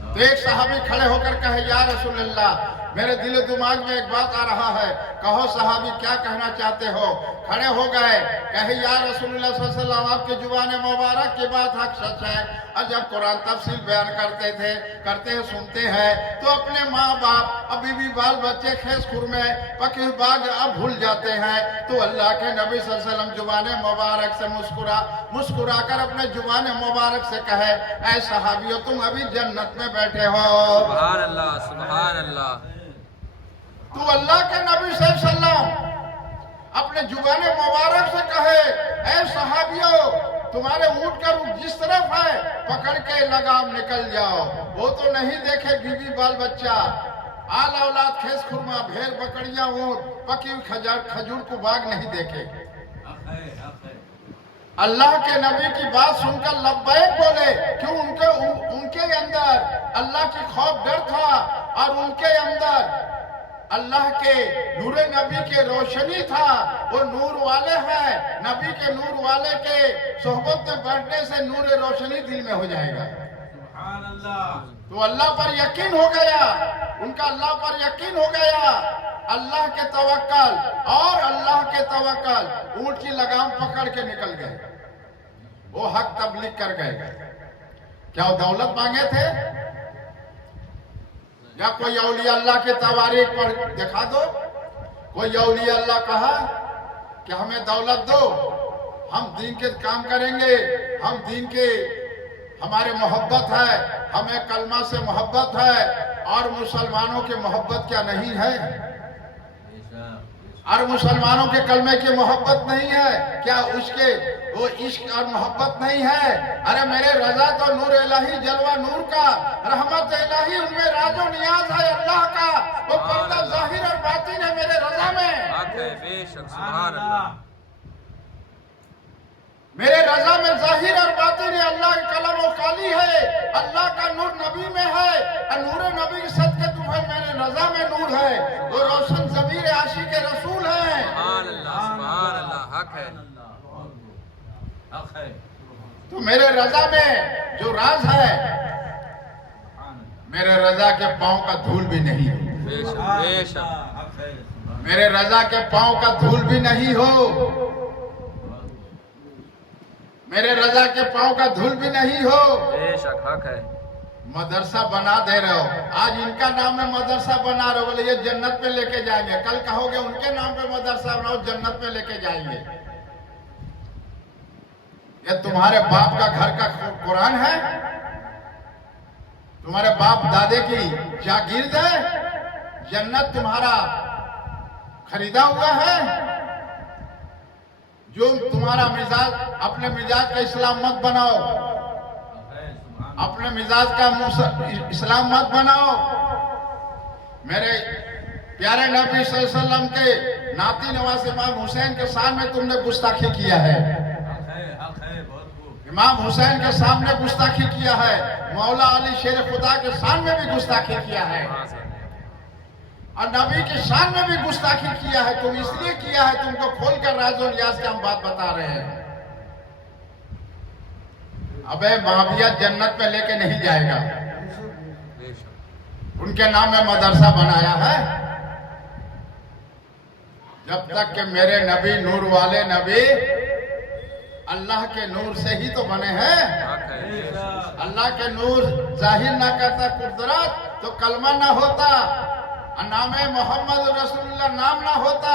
तो एक सहाबी खड़े होकर कहे, या रसूल अल्लाह, मेरे दिल दिमाग में एक बात आ रहा है, कहो सहाबी क्या कहना चाहते हो। खड़े हो गए, कहे या रसूलुल्लाह सल्लल्लाहु अलैहि वसल्लम, आपके जुबान मुबारक की बात हक सच है। और जब कुरान तफसील बयान करते हैं सुनते हैं तो अपने माँ बाप और बीवी बाल बच्चे खेस खुर में पकी बाग अब भूल जाते हैं। तो अल्लाह के नबी सल्लल्लाहु अलैहि वसल्लम जुबान मुबारक से मुस्कुरा कर अपने जुबान मुबारक से कहे, ऐ सहाबियों तुम अभी जन्नत में बैठे हो। सुभान अल्लाह, सुभान अल्लाह। तो अल्लाह के नबी सल्लल्लाहु अलैहि वसल्लम अपने जुबान मुबारक से कहे, ऐ सहाबियों तुम्हारे ऊंट का रुख जिस तरफ है पकड़ के लगाम निकल जाओ। वो तो नहीं देखे बीवी बाल बच्चा, आल औलाद खेस खुरमा भेड़ बकरियां ऊंट पकी हुई खजूर को बाग नहीं देखे। اللہ کے نبی کی بات سن کر لبیک بولے، کیوں؟ ان کے اندر اللہ کی خوف ڈر تھا، اور ان کے اندر اللہ کے نور نبی کے روشنی تھا۔ وہ نور والے ہیں، نبی کے نور والے کے صحبت میں بیٹھنے سے نور روشنی دل میں ہو جائے گا۔ سبحان اللہ۔ تو اللہ پر یقین ہو گیا، ان کا اللہ پر یقین ہو گیا۔ اللہ کے توکل اور اللہ کے توکل، اونٹ کی لگام پکڑ کے نکل گئے، وہ حق تبلیغ کر گئے۔ کیا وہ دولت مانگے تھے؟ یا کوئی اولیاء اللہ کے تواریخ پر دکھا دو، کوئی اولیاء اللہ کہا کہ ہمیں دولت دو، ہم دین کے کام کریں گے، ہم دین کے، ہمارے محبت ہے، ہمیں کلمہ سے محبت ہے، اور مسلمانوں کی محبت کیا نہیں ہے؟ اور مسلمانوں کے کلمے کی محبت نہیں ہے کیا؟ اس کے وہ عشق اور محبت نہیں ہے؟ ارے میرے رضا تو نور الہی، جلوہ نور کا، رحمت الہی، ان میں راز و نیاز ہے اللہ کا، وہ پردہ ظاہر اور باطن ہے میرے رضا میں۔ حق ہے، بے شک، سبحان اللہ۔ میرے رضا میں ظاہر اور باطن ہے، اللہ کا کلم و قالی ہے، اللہ کا نور نبی میں ہے، اور نور نبی کے صدقے تمہیں میرے رضا میں نور ہے، وہ روشن ضمیر عاشق رسول ہے۔ سبحان اللہ، سبحان اللہ، حق ہے۔ حق ہے۔ تو میرے رضا میں جو راز ہے، میرے رضا کے پاؤں کا دھول بھی نہیں ہو، بے شک، بے شک، حق ہے۔ میرے رضا کے پاؤں کا دھول بھی نہیں ہو، میرے رضا کے پاؤں کا دھول بھی نہیں ہو۔ بے شک، حق ہے۔ مدرسہ بنا دے رہے ہو، آج ان کا نام میں مدرسہ بنا رہے ہو، بولے یہ جنت پہ لے کے جائیں گے، کل کہو گے ان کے نام پہ مدرسہ بناؤ، جنت پہ لے کے جائیں گے۔ یہ تمہارے باپ کا گھر کا قرآن ہے؟ تمہارے باپ دادے کی جاگیرد ہے؟ جنت تمہارا خریدا ہوا ہے؟ جو تمہارا مزاج، اپنے مزاج کا اسلام مت بناؤ، اپنے مزاج کا اسلام مت بناؤ۔ میرے پیارے نبی صلی اللہ علیہ وسلم کے ناتی نواز امام حسین کے سامنے تم نے گستاخی کیا ہے، امام حسین کے سامنے گستاخی کیا ہے، مولا علی شیر خدا کے سامنے بھی گستاخی کیا ہے، اور نبی کی شان میں بھی گستاخی کیا ہے۔ تم اس لیے کیا ہے، تم کو کھول کر راز و نیاز کی ہم بات بتا رہے ہیں۔ ابے معاویہ جنت پہ لے کے نہیں جائے گا، بے شک، ان کے نام میں مدرسہ بنایا ہے۔ جب تک کہ میرے نبی، نور والے نبی، اللہ کے نور سے ہی تو بنے ہیں۔ حق ہے، بے شک، اللہ کے نور ظاہر نہ کرتا قدرت تو کلمہ نہ ہوتا، نام محمد رسول اللہ نام نہ ہوتا،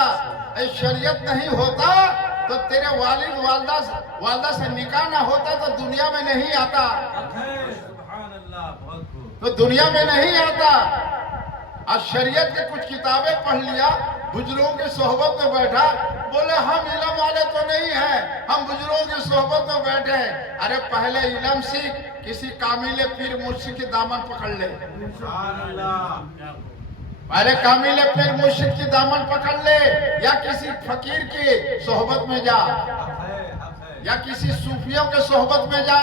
شریعت نہیں ہوتا، تو تیرے والد والدہ سے نکاح نہ ہوتا تو دنیا میں نہیں آتا، سبحان اللہ، بہت خوب۔ تو دنیا میں نہیں آتا۔ اور شریعت کے کچھ کتابیں پڑھ لیا، بزرگوں کی صحبت میں بیٹھا، بولے ہم علم والے تو نہیں ہیں، ہم بزرگوں کی صحبت میں بیٹھے ہیں۔ ارے پہلے علم سیکھ، کسی کامل پیر مرشد کی دامن پکڑ لے، سبحان اللہ۔ پہلے کامل پیر مرشد کی دامن پکڑ لے، یا کسی فقیر کی صحبت میں جا، حق ہے، حق ہے۔ یا کسی صوفیوں کے صحبت میں جا۔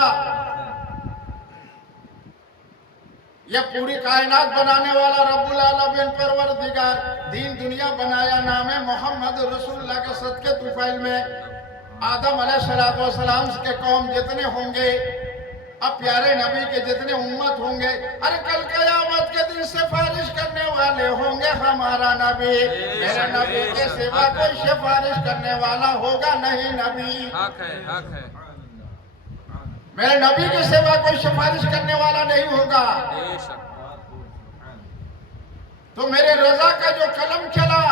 یہ پوری کائنات بنانے والا رب العالمین پروردگار دین دنیا بنایا، نام محمد رسول اللہ کے صدقے طفیل میں آدم علیہ السلام کے قوم جتنے ہوں گے، اب پیارے نبی کے جتنے امت ہوں گے، ارے کل قیامت کے دن سفارش کرنے والے ہوں گے ہمارا نبی، میرے نبی کے سوا کوئی سفارش کرنے والا ہوگا نہیں نبی، حق ہے، حق ہے، میرے نبی کے سوا کوئی سفارش کرنے والا نہیں ہوگا۔ بے شک، تو میرے رضا کا جو قلم چلا،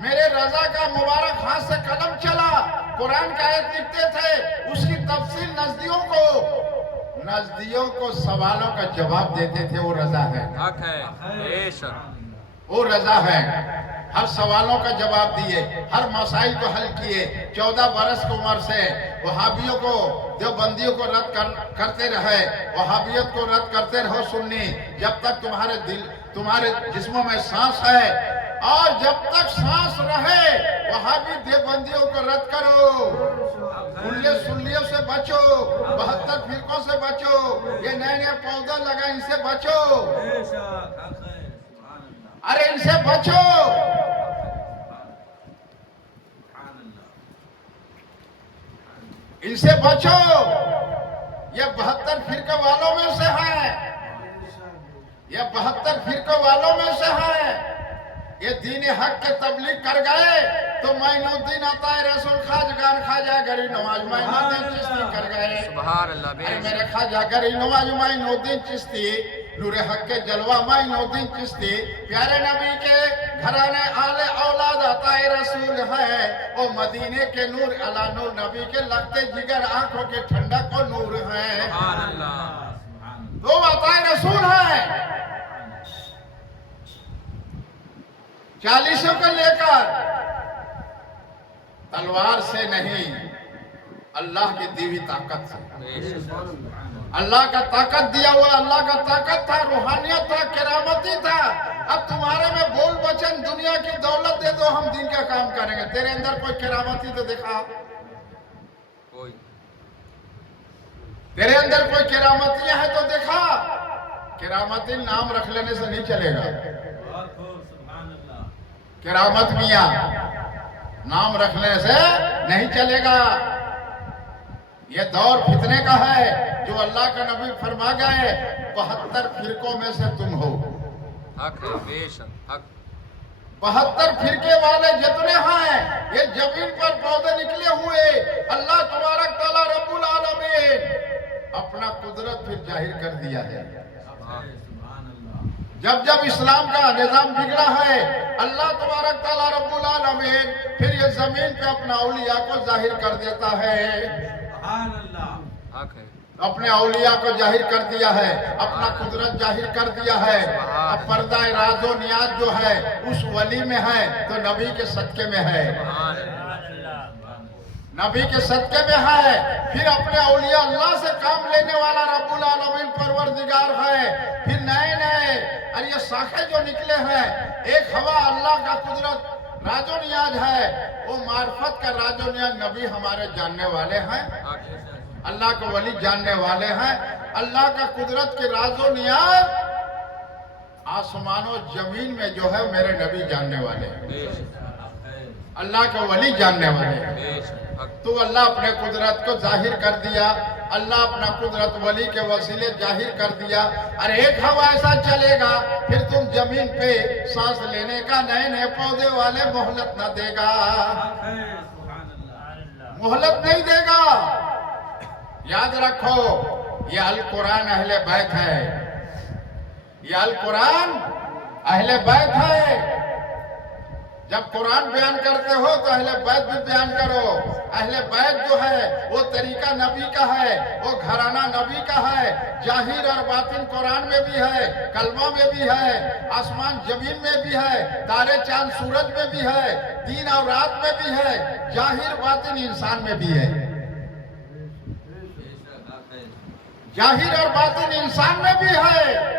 میرے رضا کا مبارک ہاتھ سے قلم چلا، قرآن کا آیت لکھتے تھے، اس کی تفصیل نزدیوں کو سوالوں کا جواب دیتے تھے، وہ رضا ہے، حق ہے، بے شک، وہ رضا ہے۔ ہر سوالوں کا جواب دیے، ہر مسائل کو حل کیے، 14 برس کی عمر سے وہابیوں کو، دیوبندیوں کو رد کرتے رہے، وہابیت کو رد کرتے رہو سنی، جب تک تمہارے جسموں میں سانس ہے، اور جب تک سانس رہے वहां भी देवबंदियों को रद्द करो, उल्ले सुल्लियों से बचो, 72 फिरकों से बचो, ये नए नए पौधे लगा इनसे बचो, बेशक हक है सुभान अल्लाह अरे इनसे बचो। सुभान अल्लाह इनसे बचो, ये 72 फिरके वालों में से है, ये 72 फिरके वालों में से है। ये दीन हक के तबलीग कर गए तो माइनुद्दीन अताए रसूल खाजगान खाजा गरीब नवाज माइनुद्दीन चिश्ती कर गए। सुभान अल्लाह अरे बेशक मेरे खाजा गरीब नवाज माइनुद्दीन चिश्ती, नूरे हक के जलवा माइनुद्दीन चिश्ती, प्यारे नबी के घराने आले औलाद अताए रसूल है। वो मदीने के नूर अला नूर, नबी के लगते जिगर आंखों के ठंडक को नूर है। सुभान अल्लाह सुभान दो अताए रसूल है, 40 को लेकर तलवार से नहीं, अल्लाह की दी हुई ताकत से। बेशक अल्लाह का ताकत दिया हुआ, अल्लाह का ताकत था, रूहानियत था, करामती था। अब तुम्हारे में बोल बचन, दुनिया की दौलत दे दो, हम दिन का काम करेंगे। तेरे अंदर कोई करामती तो दिखा, कोई तेरे अंदर कोई करामतियां है तो दिखा। करामती नाम रख लेने से नहीं चलेगा। बहुत खूब सुभान अल्लाह करामत मियां नाम रखने से नहीं चलेगा। ये दौर फितने का है, जो अल्लाह का नबी फरमा गए 72 फिरकों में से तुम हो। हक है बेशक हक 72 फिरके वाले जितने हैं, ये जमीन पर पौधे निकले हुए, अल्लाह तबारक तआला रब्बुल आलमीन अपना कुदरत फिर जाहिर कर दिया है। सुभान अल्लाह जब जब इस्लाम का निजाम बिगड़ा है, अल्लाह तबारक तआला रब्बुल आलमीन फिर ये जमीन पे अपना औलिया को जाहिर कर देता है। सुभान अल्लाह हक है अपने औलिया को जाहिर कर दिया है, अपना कुदरत जाहिर कर दिया है। अब पर्दा राजो नियाज जो है उस वली में है तो नबी के सदके में है, सुभान नबी के सदके में है। फिर अपने औलिया अल्लाह से काम लेने वाला रब्बुल आलमीन परवरदिगार है। फिर नए नए और ये शाखे जो निकले हैं, एक हवा अल्लाह का कुदरत राजो नियाज है, वो मार्फत का राजो नियाज नबी हमारे जानने वाले हैं, हक है अल्लाह को वली जानने वाले हैं। अल्लाह का कुदरत के राजो नियाज आसमानों जमीन में जो है मेरे नबी जानने वाले हैं, बेशक अल्लाह के वली जानने वाले हैं। बेशक हक तो अल्लाह अपने कुदरत को जाहिर कर दिया, अल्लाह अपना कुदरत वली के वसीले जाहिर कर दिया। और एक हवा ऐसा चलेगा फिर तुम जमीन पे सांस लेने का नए नए पौधे वाले मोहलत न देगा, हक है सुभान अल्लाह मोहलत नहीं देगा। याद रखो, ये अल कुरान अहले बैत है, ये अल कुरान अहले बैत है। जब कुरान बयान करते हो तो अहले बैत भी बयान करो। अहले बैत जो है वो तरीका नबी का है, वो घराना नबी का है। जाहिर और बातिन कुरान में भी है, कलमा में भी है, आसमान जमीन में भी है, तारे चांद सूरज में भी है, दिन और रात में भी है, जाहिर बातिन इंसान में भी है। बेशक हक है जाहिर और बातिन इंसान में भी है।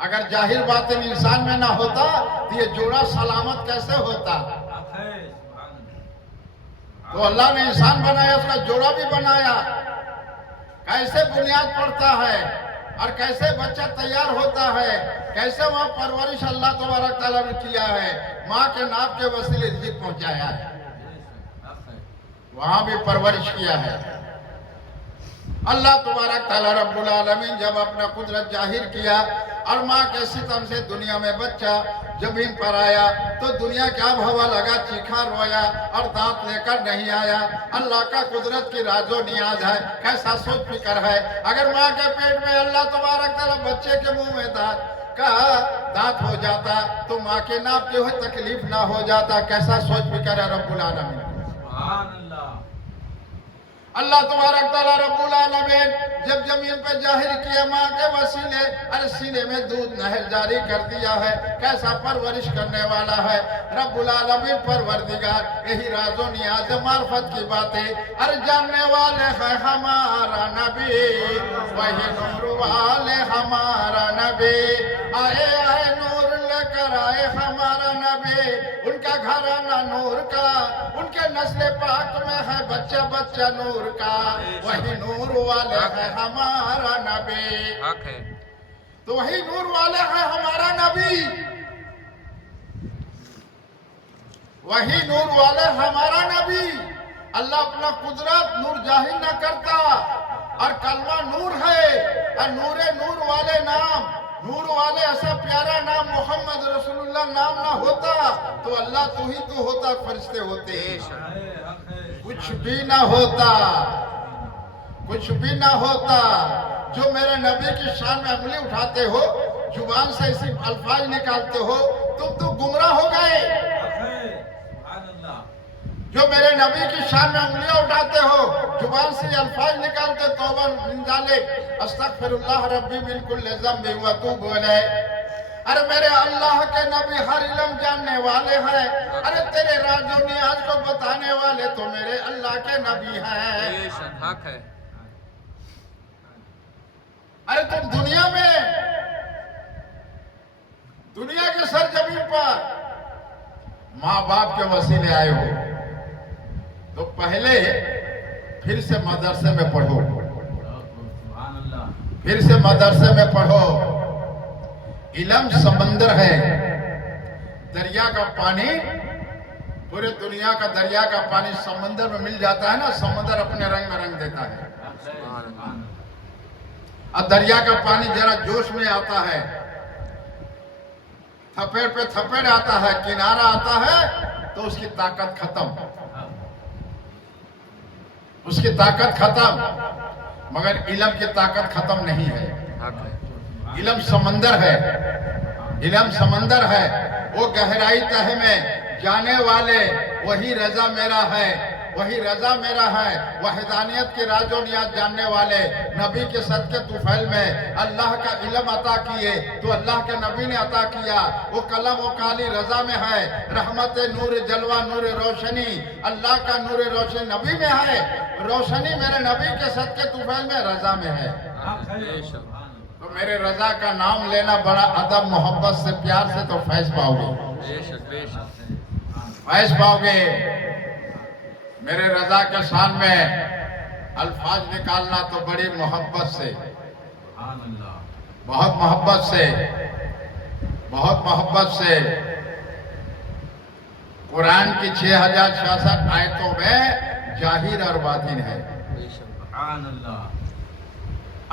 अगर जाहिर बातिन इंसान में ना होता तो ये जोड़ा सलामत कैसे होता? हक है सुभान अल्लाह तो अल्लाह ने इंसान बनाया, उसका जोड़ा भी बनाया। कैसे बुनियाद पड़ता है और कैसे बच्चा तैयार होता है, कैसे वहाँ परवरिश अल्लाह तबारक तआला ने किया है, माँ के नाप के वसीले रिज़्क़ पहुंचाया है, बेशक हक है वहाँ भी परवरिश किया है। अल्लाह तबारक तआला रब्बुल आलमीन जब अपना कुदरत जाहिर किया और माँ के सितम से दुनिया में बच्चा जमीन पर आया तो दुनिया क्या भवा लगा, चीखा रोया और दांत लेकर नहीं आया। अल्लाह का कुदरत की राजो नियाज है, कैसा सोच फिकर है। अगर माँ के पेट में अल्लाह तबारक तआला बच्चे के मुंह में दांत हो जाता तो माँ के नाप के हुए तकलीफ ना हो जाता। कैसा सोच फिकर है रब्बुल आलमीन। सुभान अल्लाह अल्लाह तबारक तआला रब्बुल आलमीन जब जमीन पे जाहिर किया माँ के वसीले, अरे सीने में दूध नहर जारी कर दिया है। कैसा परवरिश करने वाला है रब्बुल आलमीन परवरदिगार। यही राजो नियाज मार्फत की बातें अरे जानने वाले है हमारा नबी, वही नूर वाले हमारा नबी। आए आए नूर लेकर आए हमारा नबी, उनका کا گھرانہ نور کا، ان کے نسل پاک میں ہے بچہ بچہ نور کا، وہی نور والے ہے ہمارا نبی، حق ہے، تو وہی نور والے ہے ہمارا نبی، وہی نور والے ہمارا نبی۔ اللہ اپنا قدرت نور ظاہر نہ کرتا، اور کلمہ نور ہے، اور نور والے نام، نور والے ایسا پیارا نام محمد رسول اللہ نام نہ ہوتا تو اللہ تو ہی تو ہوتا، فرشتے ہوتے، کچھ بھی نہ ہوتا، کچھ بھی نہ ہوتا۔ جو میرے نبی کی شان میں انگلی اٹھاتے ہو، زبان سے اسی الفاظ نکالتے ہو، تم تو گمراہ ہو گئے۔ جو میرے نبی کی شان میں انگلیاں اٹھاتے ہو، زبان سے الفاظ نکالتے، توبہ من ذالک، استغفر اللہ ربی من کل ذنب واتوب الیہ۔ ارے میرے اللہ کے نبی ہر علم جاننے والے ہیں، ارے تیرے راز و نیاز کو بتانے والے تو میرے اللہ کے نبی ہیں۔ بے شک حق ہے، ارے تم دنیا کے سرزمین پر ماں باپ کے وسیلے آئے ہو تو پہلے پھر سے مدرسے میں پڑھو، پھر سے مدرسے میں پڑھو۔ علم سمندر ہے، دریا کا پانی، پورے دنیا کا دریا کا پانی سمندر میں مل جاتا ہے نا، سمندر اپنے رنگ میں رنگ دیتا ہے، اور دریا کا پانی ذرا جوش میں آتا ہے، تھپیڑ پہ تھپیڑ آتا ہے، کنارہ آتا ہے تو اس کی طاقت ختم، اس کی طاقت ختم، مگر علم کی طاقت ختم نہیں ہے۔ حق ہے، علم سمندر ہے، علم سمندر ہے، وہ گہرائی تہہ میں جانے والے، وہی رضا میرا ہے، وہی رضا میرا ہے، وحدانیت کے راز و نیاز جاننے والے نبی کے صدقے طفیل میں اللہ کا علم عطا کیے تو اللہ کے نبی نے عطا کیا، وہ قلم و کالی رضا میں ہے، رحمت نور جلوہ نور روشنی اللہ کا نور روشنی نبی میں ہے، روشنی میرے نبی کے صدقے طفیل میں رضا میں ہے۔ بے شک، تو میرے رضا کا نام لینا بڑا ادب محبت سے پیار سے تو فیض پاؤ گے، بے شک، بے شک، فیض پاؤ گے۔ میرے رضا کے شان میں الفاظ نکالنا تو بڑی محبت سے، بہت محبت سے، بہت محبت سے۔ قرآن کی 6066 آیتوں میں ظاہر اور باطن ہے۔ بے شک،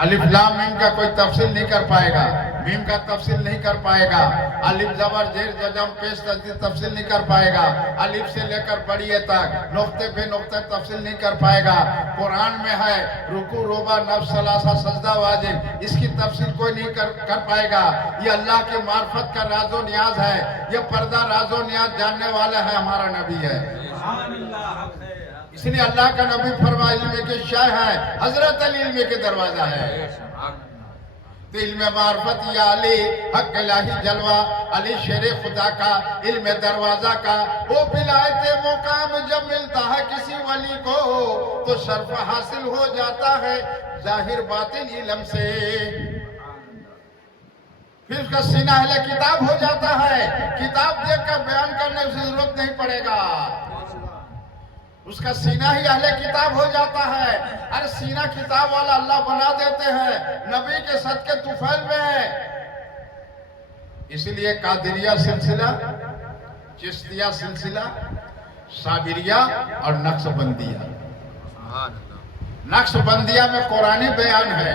الف لام میم کا کوئی تفصیل نہیں کر پائے گا، میم کا تفصیل نہیں کر پائے گا، الف زبر زیر جزم پیش تشدید تفصیل نہیں کر پائے گا، الف سے لے کر بڑیے تک نقطے پہ نقطے تفصیل نہیں کر پائے گا۔ قرآن میں ہے رکوع ربع نفس ثلاثہ سجدہ واجب، اس کی تفصیل کوئی نہیں کر پائے گا۔ یہ اللہ کی معرفت کا راز و نیاز ہے، یہ پردہ راز و نیاز جاننے والا ہے، ہمارا نبی ہے۔ اس لیے اللہ کا نبی فرما علم کے شاہ ہے، حضرت علی علم کے دروازہ ہے۔ بے شک، حق، تو علم معرفت یا علی حق الہی جلوہ، علی شیر خدا کا علم دروازہ کا، وہ ولایت مقام جب ملتا ہے کسی ولی کو تو شرف حاصل ہو جاتا ہے ظاہر باطن علم سے، پھر اس کا سینہ اہل کتاب ہو جاتا ہے، کتاب دیکھ کر بیان کرنے کی ضرورت نہیں پڑے گا، اس کا سینہ ہی اہل کتاب ہو جاتا ہے۔ ارے سینہ کتاب والا اللہ بنا دیتے ہیں نبی کے صدقے طفیل میں۔ اس لیے قادریہ سلسلہ، چشتیہ سلسلہ، صابریہ اور نقش بندیہ، سبحان اللہ، نقش بندیہ میں قرآنی بیان ہے،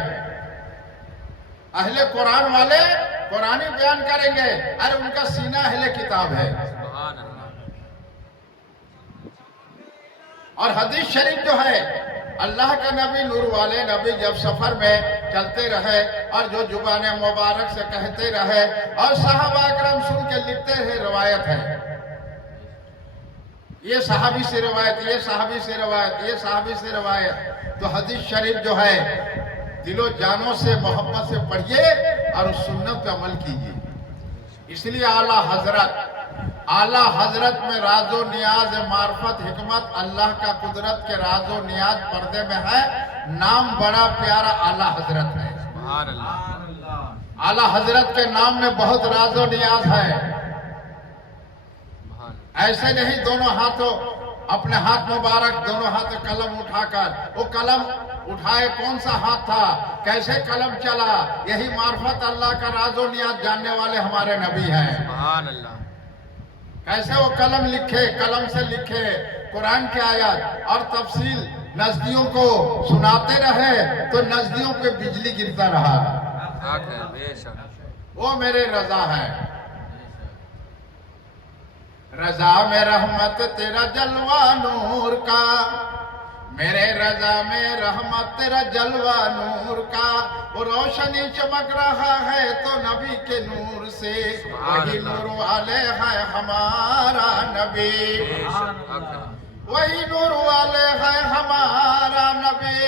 اہل قرآن والے قرآنی بیان کریں گے، ارے ان کا سینہ اہل کتاب ہے۔ سبحان اللہ، اور حدیث شریف جو ہے، اللہ کا نبی نور والے نبی جب سفر میں چلتے رہے اور جو زبان مبارک سے کہتے رہے اور صحابہ اکرام سن کے لکھتے رہے، روایت ہے، یہ صحابی سے روایت، یہ صحابی سے روایت، یہ صحابی سے روایت۔ تو حدیث شریف جو ہے دل و جانوں سے محبت سے پڑھیے اور اس سنت پہ عمل کیجیے۔ اس لیے اعلیٰ حضرت میں راز و نیاز معرفت حکمت اللہ کا قدرت کے راز و نیاز پردے میں ہے، نام بڑا پیارا اعلیٰ حضرت ہے۔ سبحان اللہ، اعلیٰ حضرت کے نام میں بہت راز و نیاز ہے۔ سبحان اللہ، ऐसे नहीं दोनों हाथों अपने हाथ मुबारक दोनों हाथ कलम उठाकर, वो कलम उठाए कौन सा हाथ था, कैसे कलम चला, यही मार्फत अल्लाह का राज़ो नियात जानने वाले हमारे नबी हैं। सुभान अल्लाह। कैसे वो कलम लिखे, कलम से लिखे कुरान के आयत और तफसील नजदियों को सुनाते रहे तो नजदियों पे बिजली गिरता रहा। हक है बेशक। वो मेरे रजा है। रजा में रहमत तेरा जलवा नूर का, मेरे रजा में रहमत तेरा जलवा नूर का, वो रोशनी चमक रहा है तो नबी के नूर से, वही नूर वाले है हमारा नबी, बेशक हक है। वही नूर वाले है हमारा नबी,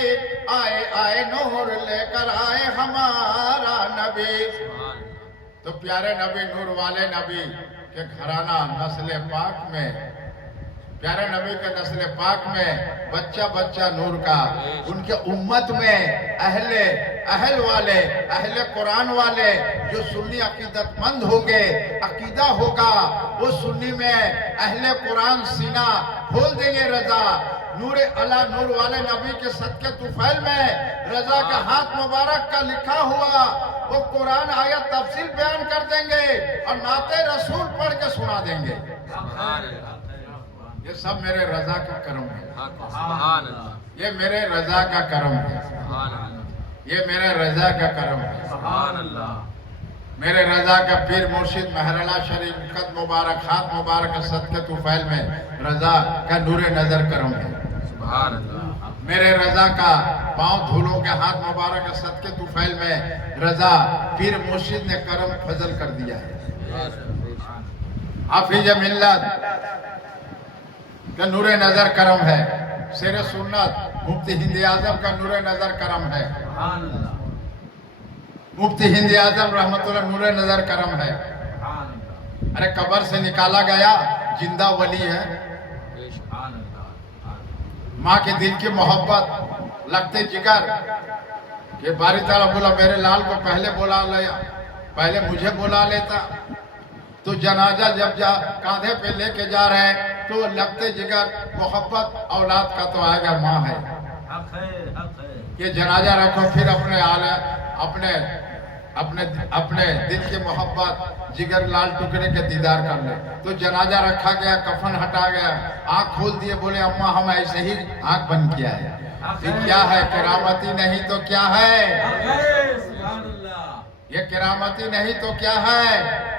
आए आए नूर लेकर आए हमारा नबी। सुभान अल्लाह। तो प्यारे नबी नूर वाले नबी के घराना नस्ल पाक में, प्यारे नबी के नस्ल पाक में बच्चा बच्चा नूर का, उनके उम्मत में अहल वाले अहले कुरान वाले जो सुन्नी अकीदतमंद होंगे, अकीदा होगा वो सुन्नी में अहले कुरान सीना खोल देंगे। रजा नूर अला नूर वाले नबी के सदके तुफैल में रजा के हाथ मुबारक का लिखा हुआ वो कुरान आयत तफसील बयान कर देंगे और नाते रसूल पढ़ के सुना देंगे। सुभान अल्लाह। ये सब मेरे रजा का करम है। हक है। सुभान अल्लाह। ये मेरे रजा का करम है। सुभान अल्लाह। ये मेरे रजा का करम है। सुभान अल्लाह। मेरे रजा का पीर मुर्शिद महरला शरीफ कद मुबारक हाथ मुबारक सदके तुफैल में रजा का नूर नजर करम है। सुभान अल्लाह। मेरे रजा का पांव धूलों के हाथ मुबारक सदके तुफैल में रजा पीर मुर्शिद ने करम फजल कर दिया है। बेशक बेशक। हाफिज मिल्लत का नूर नजर करम है। शेर सुन्नत मुफ्ती हिंद आजम का नूर नजर करम है। सुभान अल्लाह। मुफ्ती हिंद आजम रहमतुल्लाह नूर नजर करम है। सुभान अल्लाह। अरे कब्र से निकाला गया जिंदा वली है। बेशक। सुभान अल्लाह। माँ के दिल की मोहब्बत लगते जिगर कि बारी ताला बोला मेरे लाल को पहले बुला लिया, पहले मुझे बुला लेता तो जनाजा जब कांधे पे लेके जा रहे हैं तो लगते जिगर मोहब्बत औलाद का तो आएगा माँ है हक है, हक है। कि जनाजा रखो फिर अपने अपने अपने अपने दिल की मोहब्बत जिगर लाल टुकड़े के दीदार कर ले। तो जनाजा रखा गया, कफन हटा गया, आंख खोल दिए, बोले अम्मा हम ऐसे ही आंख बंद किया है। फिर क्या है, करामती नहीं तो क्या है, हक है। सुभान अल्लाह। ये करामती नहीं तो क्या है।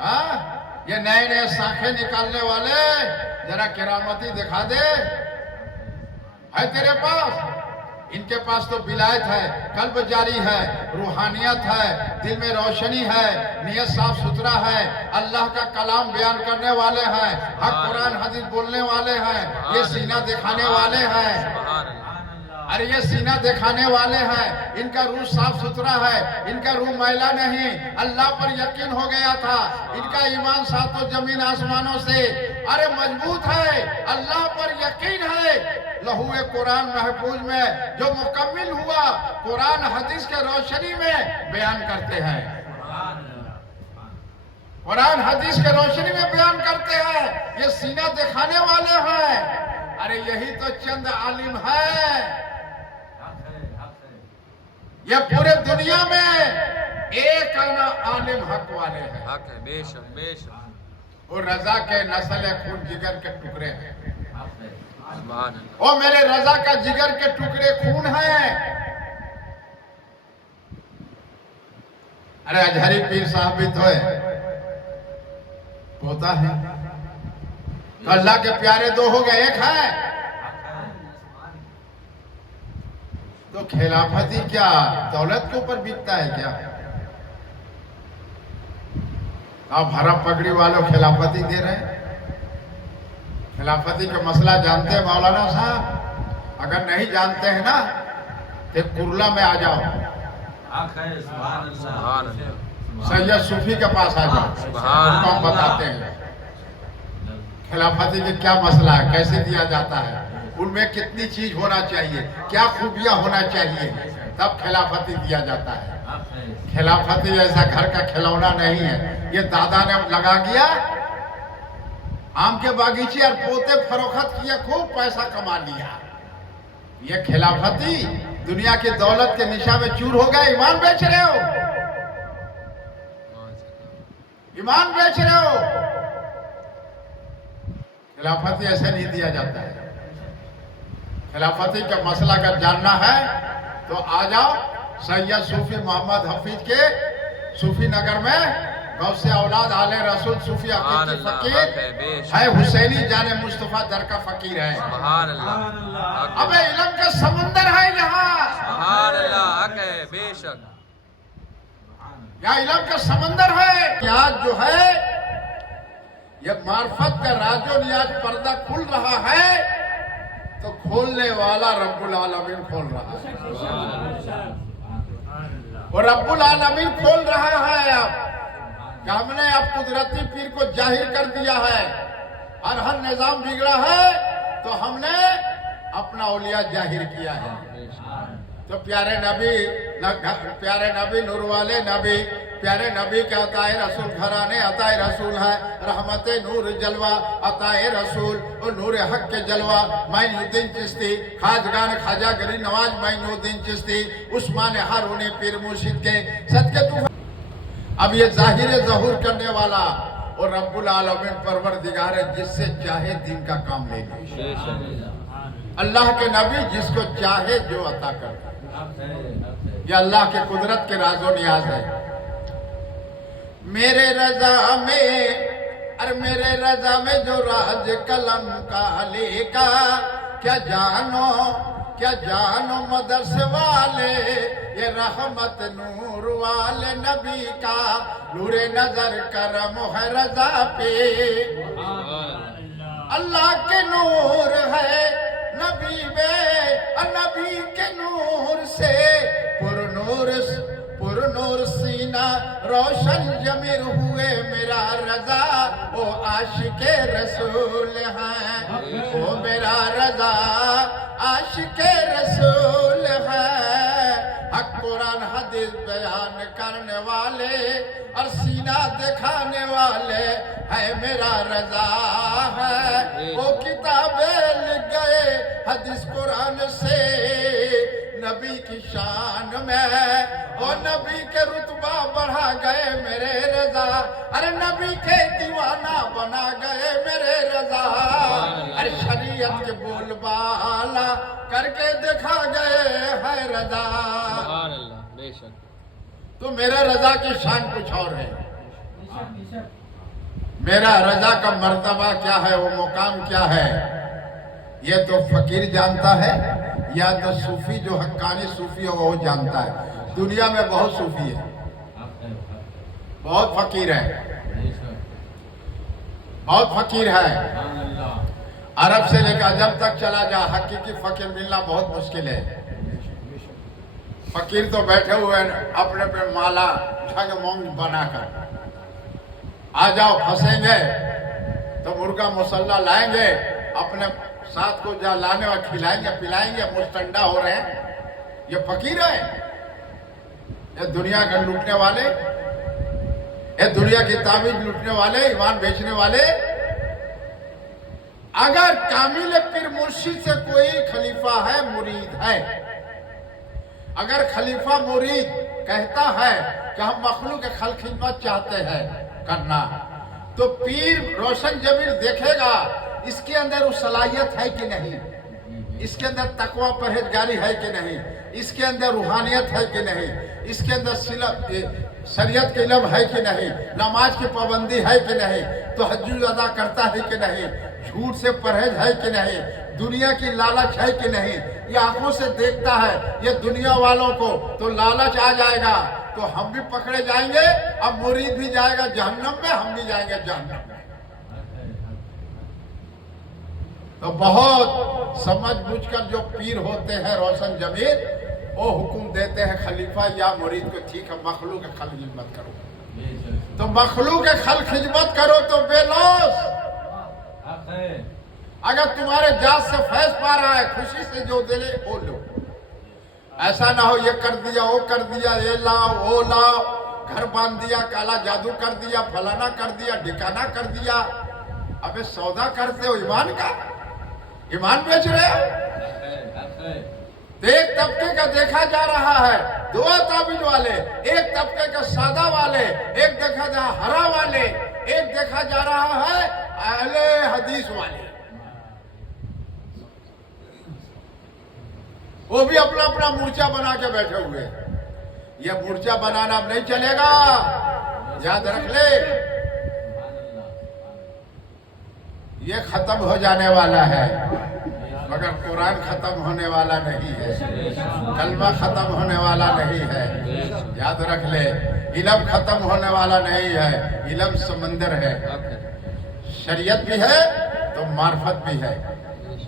हाँ, ये नए नए शाखे निकालने वाले जरा करामती दिखा दे, है तेरे पास? इनके पास तो विलायत है, कल्ब जारी है, रूहानियत है, दिल में रोशनी है, नियत साफ सुथरा है, अल्लाह का कलाम बयान करने वाले हैं, हक कुरान हदीस बोलने वाले हैं, ये सीना दिखाने वाले हैं। सुभान अल्लाह। अरे ये सीना दिखाने वाले हैं, इनका रूह साफ सुथरा है, इनका रूह मैला नहीं, अल्लाह पर यकीन हो गया था, इनका ईमान सातों जमीन आसमानों से अरे मजबूत है, अल्लाह पर यकीन है। लहूए कुरान महफूज में जो मुकम्मिल हुआ कुरान हदीस के रोशनी में बयान करते हैं, सुभान अल्लाह। कुरान हदीस के रोशनी में बयान करते हैं, ये सीना दिखाने वाले हैं। अरे यही तो चंद आलिम है, हक है, हक है। ये पूरे दुनिया में एक आना आलिम हक वाले हैं। हक है। बेशक बेशक। वो रजा के नस्ल खून जिगर के टुकड़े हैं। हक है। सुभान अल्लाह। वो मेरे रजा का जिगर के टुकड़े खून हैं। अरे अजहरी पीर साहब भी तो है, पोता है, तो अल्लाह के प्यारे दो हो गए, एक है। तो खिलाफती क्या दौलत के ऊपर बीतता है क्या? आप हरम पगड़ी वालों खिलाफती दे रहे हैं। खिलाफती का मसला जानते हैं मौलाना साहब? अगर नहीं जानते हैं ना तो कुरला में आ जाओ, हक है। सुभान अल्लाह। सुभान अल्लाह। सैयद सूफी के पास आ जाओ, सुभान उनको हम बताते हैं खिलाफती के क्या मसला है, कैसे दिया जाता है, उनमें कितनी चीज होना चाहिए, क्या खूबियां होना चाहिए, तब खिलाफती दिया जाता है। हक है। खिलाफती ऐसा घर का खिलौना नहीं है, ये दादा ने लगा दिया आम के बागीचे और पोते फरोख्त किए, खूब पैसा कमा लिया। ये खिलाफती दुनिया की दौलत के निशा में चूर हो गया। ईमान बेच रहे हो, ईमान बेच रहे हो। खिलाफती ऐसे नहीं दिया जाता है। खिलाफती का मसला अगर जानना है तो आ जाओ सैयद सूफी मोहम्मद हफीज के सूफी नगर में, गौसे औलाद आले रसूल सूफी हकीकी फकीर है, हुसैनी जाने मुस्तफा दर का फकीर है। सुभान अल्लाह। अबे इल्म का समुंदर है यहाँ, सुभान अल्लाह। हक है बेशक। यहाँ इल्म का समंदर है। यहाँ जो है ये मार्फत का राजो नियाज पर्दा खुल रहा है तो खोलने वाला रब्बुल आलमीन खोल रहा है। और रब्बुल आलमीन खोल रहा है। अब कि हमने अब कुदरती पीर को जाहिर कर दिया है और हर निजाम बिगड़ा है तो हमने अपना औलिया जाहिर किया है। तो प्यारे नबी नूर वाले नबी, प्यारे नबी के अताए रसूल घराने अताए रसूल है। रहमत नूर जलवा अताए रसूल और नूर हक के जलवा मोइनुद्दीन चिश्ती, खाजगान खाजा गरी नवाज मोइनुद्दीन चिश्ती, उस्मान हारूनी पीर मुर्शिद के सदके तू। अब ये जाहिर ज़हूर करने वाला और रब्बुल आलमीन परवरदिगार है, जिससे चाहे दिन का काम ले ले। अल्लाह के नबी जिसको चाहे जो अता करता है। ये अल्लाह के कुदरत के राजो नियाज है। मेरे रजा में, अरे मेरे रजा में जो राज कलम का लेका, क्या जानो मदरसे वाले, ये रहमत नूर वाले नबी का नूरे नजर करम है रजा पे। अल्लाह के नूर है नबी में, नबी के नूर से पुरनूर सीना रोशन जमीर हुए मेरा रजा, ओ आशिके रसूल है, ओ मेरा रजा आशिके रसूल है। हक कुरान हदीस बयान करने वाले और सीना दिखाने वाले है मेरा रजा है। वो किताबें लिख गए हदीस कुरान से नबी की शान में, और नबी के रुतबा बढ़ा गए मेरे रजा, अरे नबी के दीवाना बना गए मेरे रजा। अरे शरीयत के बोलबाला करके दिखा गए है रजा। सुभान अल्लाह बेशक। तो मेरा रजा की शान कुछ और है। मेरा रजा का मर्तबा क्या है, वो मुकाम क्या है, ये तो फकीर जानता है या तो सूफी जो हक्कानी सूफी हो वो जानता है। दुनिया में बहुत सूफी है, बहुत फकीर है, बहुत फकीर है। अरब से लेकर अजम तक चला जा, हकीकी फकीर मिलना बहुत मुश्किल है। फकीर तो बैठे हुए अपने पे माला ढंग मोंग बनाकर, आ जाओ फंसेंगे तो मुर्गा मुसल्ला लाएंगे, अपने साथ को जा लाने और खिलाएंगे पिलाएंगे, मुस्तंडा हो रहे हैं। ये फकीर है, ये दुनिया का लूटने वाले, ये दुनिया की ताबीज लूटने वाले, ईमान बेचने वाले। अगर कामिल पीर मुर्शिद से कोई खलीफा है, मुरीद है, अगर खलीफा मुरीद कहता है कि हम मखलूक के खल खिदमत चाहते हैं करना, तो पीर रोशन जमीर देखेगा इसके अंदर वो सलाहियत है कि नहीं, इसके अंदर तकवा परहेजगारी है कि नहीं, इसके अंदर रूहानियत है कि नहीं, इसके अंदर शरीयत के इल्म है कि नहीं, नमाज की पाबंदी है कि नहीं, तहज्जुद अदा करता है कि नहीं, झूठ से परहेज है कि नहीं, दुनिया की लालच है कि नहीं। ये आंखों से देखता है ये दुनिया वालों को, तो लालच आ जाएगा तो हम भी पकड़े जाएंगे। अब मुरीद भी जाएगा जहन्नम में, हम भी जाएंगे जहन्नम में। तो बहुत समझ बूझकर जो पीर होते हैं रोशन जमीर, वो हुक्म देते हैं खलीफा या मुरीद को, ठीक है मखलूक के खल खिदमत करो, तो मखलूक के खल खिदमत करो तो बेलौस। अगर तुम्हारे जात से फैज पा रहा है, खुशी से जो दे ले वो लो। ऐसा ना हो ये कर दिया वो कर दिया, ये लाओ वो लाओ, घर बांध दिया, काला जादू कर दिया, फलाना कर दिया, ढिकाना कर दिया। अबे सौदा करते हो ईमान का, ईमान बेच रहे हो। हक है तो एक तबके का देखा जा रहा है दुआ ताबीज वाले, एक तबके का सादा वाले, एक देखा जा हरा वाले, एक देखा जा रहा है अहले हदीस वाले। वो भी अपना अपना मोर्चा बना के बैठे हुए हैं। ये मोर्चा बनाना अब नहीं चलेगा, याद रख ले, ये खत्म हो जाने वाला है, मगर कुरान खत्म होने वाला नहीं है, कलमा खत्म होने वाला नहीं है। याद रख ले, इल्म खत्म होने वाला नहीं है, इल्म समंदर है। शरीयत भी है तो मार्फत भी है।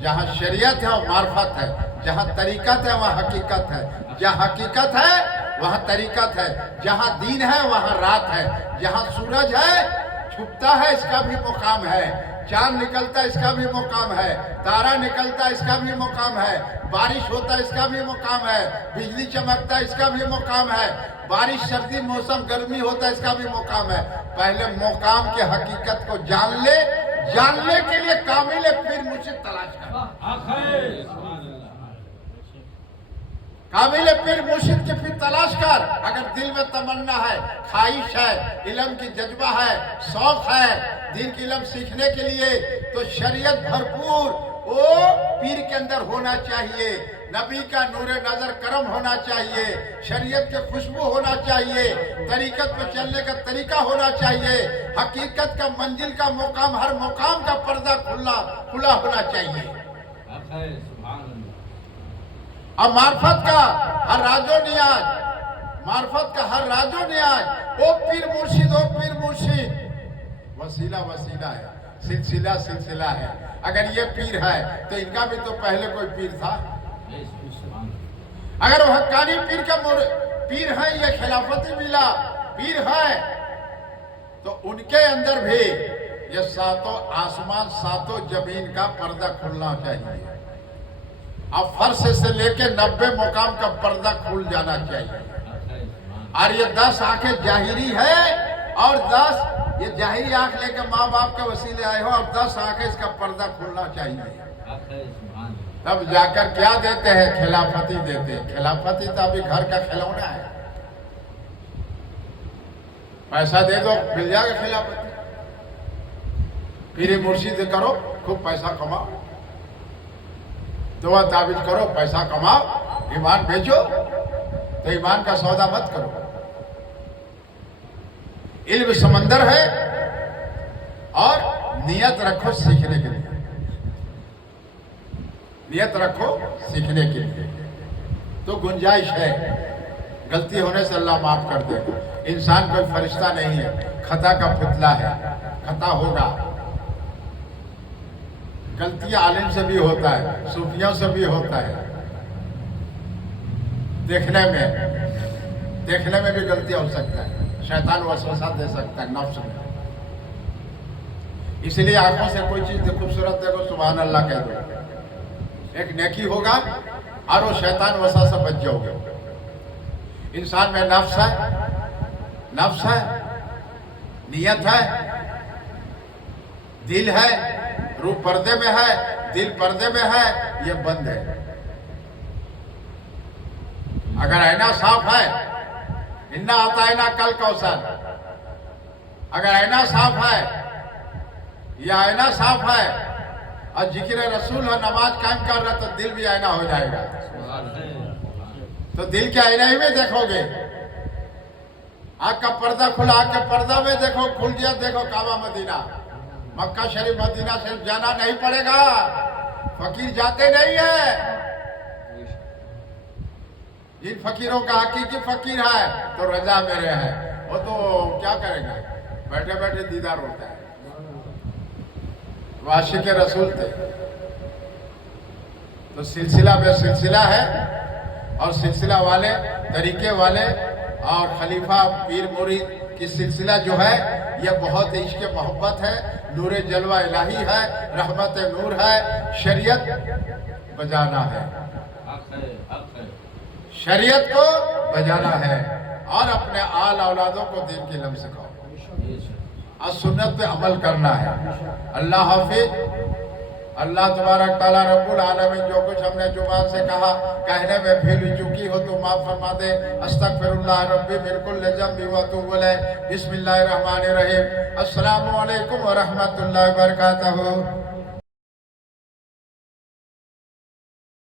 जहाँ शरीयत है वहाँ मार्फत है, जहाँ तरीकत है वहाँ हकीकत है, जहाँ हकीकत है वहाँ तरीकत है, जहाँ दीन है वहाँ रात है, जहाँ सूरज है छुपता है इसका भी मुकाम है, चांद निकलता है इसका भी मुकाम है, तारा निकलता है इसका भी मुकाम है, बारिश होता है इसका भी मुकाम है, बिजली चमकता है इसका भी मुकाम है, बारिश सर्दी मौसम गर्मी होता है इसका भी मुकाम है। पहले मुकाम की हकीकत को जान ले, जानने के लिए कामिल फिर मुझसे तलाश कर। हक है सुभान अल्लाह काबिल पीर मुर्शिद की फिर तलाश कर। अगर दिल में तमन्ना है, ख्वाहिश है, इल्म की जज्बा है, शौक है दीन की इल्म सीखने के लिए, तो शरीयत भरपूर वो पीर के अंदर होना चाहिए, नबी का नूरे नजर करम होना चाहिए, शरीयत के खुशबू होना चाहिए, तरीकत पे चलने का तरीका होना चाहिए, हकीकत का मंजिल का मुकाम, हर मुकाम का पर्दा खुला होना चाहिए। हक है सुभान अल्लाह अब मार्फत का हर राजो नियाज, मार्फत का हर राजो नियाज, ओ पीर मुर्शिद, ओ पीर मुर्शिद, वसीला वसीला है, सिलसिला सिलसिला है। अगर ये पीर है तो इनका भी तो पहले कोई पीर था। अगर वो हक्कानी पीर का पीर है, ये खिलाफती मिला पीर है, तो उनके अंदर भी ये सातों आसमान सातों जमीन का पर्दा खुलना चाहिए। अब फर्श से लेके 90 मुकाम का पर्दा खुल जाना चाहिए। और ये 10 आंखें जाहिरी है और 10 ये जाहिरी आंख लेकर माँ बाप के वसीले आए हो, और 10 आंखें इसका पर्दा खुलना चाहिए। तब जाकर क्या देते हैं? खिलाफती देते हैं। खिलाफती तो अभी घर का खिलौना है, पैसा दे दो मिल जाएगा खिलाफती। पीर मुर्शिद करो, खूब पैसा कमाओ, दुआ ताबीज करो, पैसा कमाओ, ईमान बेचो, तो ईमान का सौदा मत करो। इल्म समंदर है और नियत रखो सीखने के लिए, नियत रखो सीखने के लिए। तो गुंजाइश है, गलती होने से अल्लाह माफ कर देगा। इंसान कोई फरिश्ता नहीं है, खता का पुतला है, खता होगा। गलतियां आलिम से भी होता है, सूफियों से भी होता है, देखने में भी गलतियां हो सकता है, शैतान वसवसा दे सकता है नफ्स में। इसलिए आंखों से कोई चीज खूबसूरत देखो सुभान अल्लाह कह दो, एक नेकी होगा और वो शैतान वसा से बच जाओगे। इंसान में नफ्स है, नियत है, दिल है, रूह पर्दे में है, दिल पर्दे में है, ये बंद है। अगर आईना साफ है, इन्ना आता है ना कल कौशल, अगर आईना साफ है, यह आईना साफ है और जिक्र रसूल और नमाज कायम कर रहा, तो दिल भी आईना हो जाएगा। तो दिल के आईना ही में देखोगे। आँख का पर्दा खुला, आँख के पर्दा में देखो, खुल गया, देखो काबा मदीना, मक्का शरीफ मदीना शरीफ जाना नहीं पड़ेगा, फकीर जाते नहीं है। जिन फकीरों का हकीकी फकीर है तो रजा मेरे है, वो तो क्या करेंगे, बैठे बैठे दीदार होता है। वाशिक रसूल थे, तो सिलसिला में सिलसिला है, और सिलसिला वाले तरीके वाले और खलीफा पीर मुरीद की सिलसिला जो है यह बहुत इश्क मोहब्बत है, नूर जलवा इलाही है, रहमत नूर है। शरीयत बजाना है, शरीयत को बजाना है, और अपने आल औलादों को दीन की इल्म सिखाओ। اور سنت پہ عمل کرنا ہے. اللہ حافظ. اللہ تبارک تعالیٰ رب العالمین جو کچھ ہم نے زبان سے کہا کہنے میں بھول چکی ہو تو معاف فرما دے. استغفر اللہ ربی بالکل ذنب واتوب الیہ. بسم اللہ الرحمن الرحیم. السلام علیکم ورحمۃ اللہ وبرکاتہ.